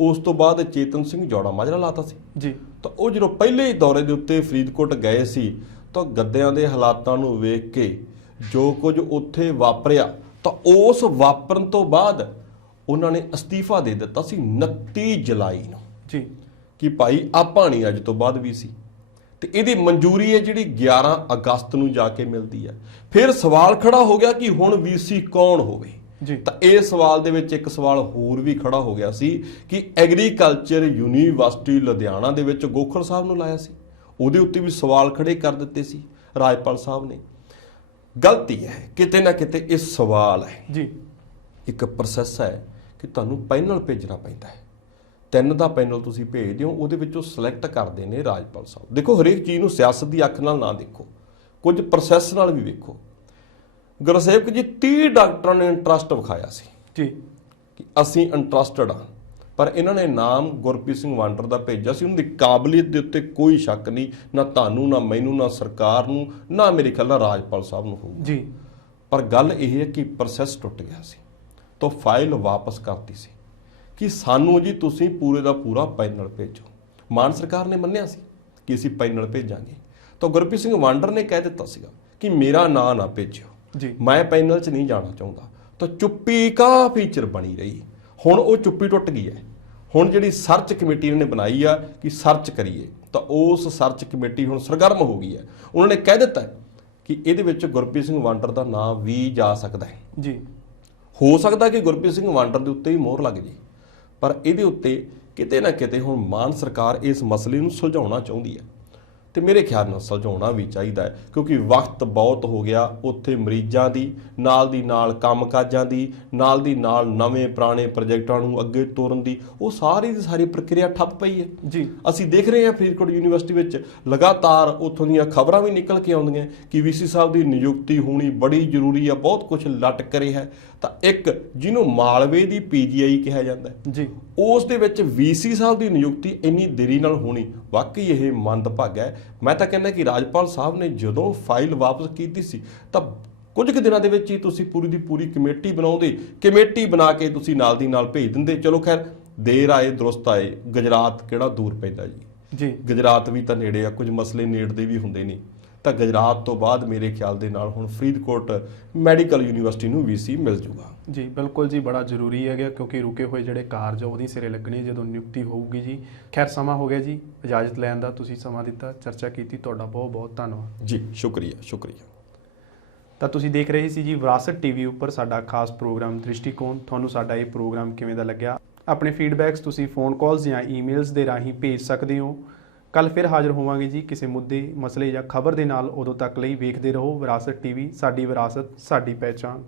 ਉਸ ਤੋਂ ਬਾਅਦ ਚੇਤਨ ਸਿੰਘ ਜੌੜਾ ਮਾਜਰਾ ਲਾਤਾ ਸੀ ਜੀ। ਤਾਂ ਉਹ ਜਦੋਂ ਪਹਿਲੇ ਹੀ ਦੌਰੇ ਦੇ ਉੱਤੇ ਫਰੀਦਕੋਟ ਗਏ ਸੀ ਤਾਂ ਗੱਦਿਆਂ ਦੇ ਹਾਲਾਤਾਂ ਨੂੰ ਵੇਖ ਕੇ ਜੋ ਕੁਝ ਉੱਥੇ ਵਾਪਰਿਆ, ਤਾਂ ਉਸ ਵਾਪਰਨ ਤੋਂ ਬਾਅਦ ਉਹਨਾਂ ਨੇ ਅਸਤੀਫਾ ਦੇ ਦਿੱਤਾ ਸੀ 29 ਜੁਲਾਈ ਨੂੰ ਜੀ ਕਿ ਭਾਈ ਆਪਾਂ ਨਹੀਂ ਅੱਜ ਤੋਂ ਬਾਅਦ VC। ਤੇ ਇਹਦੀ ਮਨਜ਼ੂਰੀ ਹੈ ਜਿਹੜੀ 11 ਅਗਸਤ ਨੂੰ ਜਾ ਕੇ ਮਿਲਦੀ ਹੈ। ਫਿਰ ਸਵਾਲ ਖੜਾ ਹੋ ਗਿਆ ਕਿ ਹੁਣ VC ਕੌਣ ਹੋਵੇ ਜੀ। ਤਾਂ ਇਹ ਸਵਾਲ ਦੇ ਵਿੱਚ ਇੱਕ ਸਵਾਲ ਹੋਰ ਵੀ ਖੜਾ ਹੋ ਗਿਆ ਸੀ ਕਿ ਐਗਰੀਕਲਚਰ ਯੂਨੀਵਰਸਿਟੀ ਲੁਧਿਆਣਾ ਦੇ ਵਿੱਚ ਗੋਖਲ ਸਾਹਿਬ ਨੂੰ ਲਾਇਆ ਸੀ, ਉਹਦੇ ਉੱਤੇ ਵੀ ਸਵਾਲ ਖੜੇ ਕਰ ਦਿੱਤੇ ਸੀ ਰਾਜਪਾਲ ਸਾਹਿਬ ਨੇ। ਗਲਤੀ ਹੈ ਕਿਤੇ ਨਾ ਕਿਤੇ, ਇਹ ਸਵਾਲ ਹੈ ਜੀ। ਇੱਕ ਪ੍ਰੋਸੈਸ ਹੈ ਕਿ ਤੁਹਾਨੂੰ ਪੈਨਲ ਭੇਜਣਾ ਪੈਂਦਾ ਹੈ। 3 ਦਾ ਪੈਨਲ ਤੁਸੀਂ ਭੇਜਦੇ ਹੋ, ਉਹਦੇ ਵਿੱਚੋਂ ਸਿਲੈਕਟ ਕਰਦੇ ਨੇ ਰਾਜਪਾਲ ਸਾਹਿਬ। ਦੇਖੋ, ਹਰੇਕ ਚੀਜ਼ ਨੂੰ ਸਿਆਸਤ ਦੀ ਅੱਖ ਨਾਲ ਨਾ ਦੇਖੋ, ਕੁਝ ਪ੍ਰੋਸੈਸ ਨਾਲ ਵੀ ਵੇਖੋ। ਗੁਰਸੇਵਕ ਜੀ 30 ਡਾਕਟਰਾਂ ਨੇ ਇੰਟਰਸਟ ਵਿਖਾਇਆ ਸੀ ਜੀ ਕਿ ਅਸੀਂ ਇੰਟਰਸਟਡ ਹਾਂ, ਪਰ ਇਹਨਾਂ ਨੇ ਨਾਮ ਗੁਰਪ੍ਰੀਤ ਸਿੰਘ ਵਾਂਡਰ ਦਾ ਭੇਜਿਆ ਸੀ। ਉਹਨਾਂ ਦੀ ਕਾਬਲੀਅਤ ਦੇ ਉੱਤੇ ਕੋਈ ਸ਼ੱਕ ਨਹੀਂ, ਨਾ ਤੁਹਾਨੂੰ, ਨਾ ਮੈਨੂੰ, ਨਾ ਸਰਕਾਰ ਨੂੰ, ਨਾ ਮੇਰੇ ਖਿਆਲ ਨਾਲ ਰਾਜਪਾਲ ਸਾਹਿਬ ਨੂੰ ਹੋਊ ਜੀ। ਪਰ ਗੱਲ ਇਹ ਹੈ ਕਿ ਪ੍ਰੋਸੈਸ ਟੁੱਟ ਗਿਆ ਸੀ, ਤਾਂ ਫਾਈਲ ਵਾਪਸ ਕਰਤੀ ਸੀ ਕਿ ਸਾਨੂੰ ਜੀ ਤੁਸੀਂ ਪੂਰੇ ਦਾ ਪੂਰਾ ਪੈਨਲ ਭੇਜੋ। ਮਾਨ ਸਰਕਾਰ ਨੇ ਮੰਨਿਆ ਸੀ ਕਿ ਅਸੀਂ ਪੈਨਲ ਭੇਜਾਂਗੇ, ਤਾਂ ਗੁਰਪ੍ਰੀਤ ਸਿੰਘ ਵਾਂਡਰ ਨੇ ਕਹਿ ਦਿੱਤਾ ਸੀਗਾ ਕਿ ਮੇਰਾ ਨਾਂ ਨਾ ਭੇਜਿਓ ਜੀ, ਮੈਂ ਪੈਨਲ 'ਚ ਨਹੀਂ ਜਾਣਾ ਚਾਹੁੰਦਾ। ਤਾਂ ਚੁੱਪੀ ਕਾਫੀ ਚਿਰ ਬਣੀ ਰਹੀ। ਹੁਣ ਉਹ ਚੁੱਪੀ ਟੁੱਟ ਗਈ ਹੈ। ਹੁਣ ਜਿਹੜੀ ਸਰਚ ਕਮੇਟੀ ਇਹਨਾਂ ਨੇ ਬਣਾਈ ਆ ਕਿ ਸਰਚ ਕਰੀਏ, ਤਾਂ ਉਸ ਸਰਚ ਕਮੇਟੀ ਹੁਣ ਸਰਗਰਮ ਹੋ ਗਈ ਹੈ। ਉਹਨਾਂ ਨੇ ਕਹਿ ਦਿੱਤਾ ਕਿ ਇਹਦੇ ਵਿੱਚ ਗੁਰਪ੍ਰੀਤ ਸਿੰਘ ਵਾਂਡਰ ਦਾ ਨਾਮ ਵੀ ਜਾ ਸਕਦਾ ਹੈ ਜੀ। ਹੋ ਸਕਦਾ ਕਿ ਗੁਰਪ੍ਰੀਤ ਸਿੰਘ ਵਾਂਡਰ ਦੇ ਉੱਤੇ ਹੀ ਮੋਹਰ ਲੱਗ ਜੇ, ਪਰ ਇਹਦੇ ਉੱਤੇ ਕਿਤੇ ਨਾ ਕਿਤੇ ਹੁਣ ਮਾਨ ਸਰਕਾਰ ਇਸ ਮਸਲੇ ਨੂੰ ਸੁਲਝਾਉਣਾ ਚਾਹੁੰਦੀ ਹੈ, ਤੇ ਮੇਰੇ ਖਿਆਲ ਨਾਲ ਸੁਲਝਾਉਣਾ ਵੀ ਚਾਹੀਦਾ ਹੈ, ਕਿਉਂਕਿ ਵਕਤ ਬਹੁਤ ਹੋ ਗਿਆ ਉੱਥੇ ਮਰੀਜ਼ਾਂ ਦੀ ਨਾਲ ਕੰਮਕਾਜਾਂ ਦੀ ਨਾਲ ਨਵੇਂ ਪੁਰਾਣੇ ਪ੍ਰੋਜੈਕਟਾਂ ਨੂੰ ਅੱਗੇ ਤੋਰਨ ਦੀ ਉਹ ਸਾਰੀ ਦੀ ਸਾਰੀ ਪ੍ਰਕਿਰਿਆ ਠੱਪ ਪਈ ਹੈ ਜੀ। ਅਸੀਂ ਦੇਖ ਰਹੇ ਹਾਂ ਫਰੀਦਕੋਟ ਯੂਨੀਵਰਸਿਟੀ ਵਿੱਚ ਲਗਾਤਾਰ ਉੱਥੋਂ ਦੀਆਂ ਖਬਰਾਂ ਵੀ ਨਿਕਲ ਕੇ ਆਉਂਦੀਆਂ ਕਿ ਵੀਸੀ ਸਾਹਿਬ ਦੀ ਨਿਯੁਕਤੀ ਹੋਣੀ ਬੜੀ ਜ਼ਰੂਰੀ ਆ, ਬਹੁਤ ਕੁਝ ਲਟਕ ਰਿਹਾ ਹੈ। ਤਾਂ ਇੱਕ ਜਿਹਨੂੰ ਮਾਲਵੇ ਦੀ ਪੀਜੀਆਈ ਕਿਹਾ ਜਾਂਦਾ ਜੀ, ਉਸ ਦੇ ਵਿੱਚ ਵੀਸੀ ਸਾਹਿਬ ਦੀ ਨਿਯੁਕਤੀ ਇੰਨੀ ਦੇਰੀ ਨਾਲ ਹੋਣੀ ਵਾਕਈ ਇਹ ਮੰਦਭਾਗਾ ਹੈ। ਮੈਂ ਤਾਂ ਕਹਿੰਦਾ ਕਿ ਰਾਜਪਾਲ ਸਾਹਿਬ ਨੇ ਜਦੋਂ ਫਾਈਲ ਵਾਪਸ ਕੀਤੀ ਸੀ ਤਾਂ ਕੁਝ ਕੁ ਦਿਨਾਂ ਦੇ ਵਿੱਚ ਹੀ ਤੁਸੀਂ ਪੂਰੀ ਦੀ ਪੂਰੀ ਕਮੇਟੀ ਬਣਾਉਂਦੇ, ਕਮੇਟੀ ਬਣਾ ਕੇ ਤੁਸੀਂ ਨਾਲ ਦੀ ਨਾਲ ਭੇਜ ਦਿੰਦੇ। ਚਲੋ ਖੈਰ ਦੇਰ ਆਏ ਦਰੁਸਤ ਆਏ, ਗੁਜਰਾਤ ਕਿਹੜਾ ਦੂਰ ਪੈਂਦਾ ਜੀ, ਗੁਜਰਾਤ ਵੀ ਤਾਂ ਨੇੜੇ ਆ, ਕੁਝ ਮਸਲੇ ਨੇੜਦੇ ਵੀ ਹੁੰਦੇ ਨਹੀਂ। ਤਾਂ ਗੁਜਰਾਤ ਤੋਂ ਬਾਅਦ ਮੇਰੇ ਖਿਆਲ ਦੇ ਨਾਲ ਹੁਣ ਫਰੀਦਕੋਟ ਮੈਡੀਕਲ ਯੂਨੀਵਰਸਿਟੀ ਨੂੰ ਵੀਸੀ ਮਿਲ ਜੂਗਾ ਜੀ। ਬਿਲਕੁਲ ਜੀ, ਬੜਾ ਜ਼ਰੂਰੀ ਹੈਗਾ ਕਿਉਂਕਿ ਰੁਕੇ ਹੋਏ ਜਿਹੜੇ ਕਾਰਜ ਉਹਦੀ ਸਿਰੇ ਲੱਗਣੇ ਜਦੋਂ ਨਿਯੁਕਤੀ ਹੋਊਗੀ ਜੀ। ਖੈਰ ਸਮਾਂ ਹੋ ਗਿਆ ਜੀ ਇਜਾਜ਼ਤ ਲੈਣ ਦਾ, ਤੁਸੀਂ ਸਮਾਂ ਦਿੱਤਾ, ਚਰਚਾ ਕੀਤੀ, ਤੁਹਾਡਾ ਬਹੁਤ ਬਹੁਤ ਧੰਨਵਾਦ ਜੀ। ਸ਼ੁਕਰੀਆ। ਤਾਂ ਤੁਸੀਂ ਦੇਖ ਰਹੇ ਸੀ ਜੀ ਵਿਰਾਸਤ ਟੀਵੀ ਉੱਪਰ ਸਾਡਾ ਖਾਸ ਪ੍ਰੋਗਰਾਮ ਦ੍ਰਿਸ਼ਟੀਕੋਣ। ਤੁਹਾਨੂੰ ਸਾਡਾ ਇਹ ਪ੍ਰੋਗਰਾਮ ਕਿਵੇਂ ਦਾ ਲੱਗਿਆ? ਆਪਣੇ ਫੀਡਬੈਕਸ ਤੁਸੀਂ ਫੋਨ ਕਾਲਸ ਜਾਂ ਈਮੇਲਸ ਦੇ ਰਾਹੀਂ ਭੇਜ ਸਕਦੇ ਹੋ। ਕੱਲ ਫਿਰ ਹਾਜ਼ਰ ਹੋਵਾਂਗੇ ਜੀ ਕਿਸੇ ਮੁੱਦੇ, ਮਸਲੇ ਜਾਂ ਖਬਰ ਦੇ ਨਾਲ। ਉਦੋਂ ਤੱਕ ਲਈ ਵੇਖਦੇ ਰਹੋ ਵਿਰਾਸਤ ਟੀਵੀ, ਸਾਡੀ ਵਿਰਾਸਤ ਸਾਡੀ ਪਹਿਚਾਣ।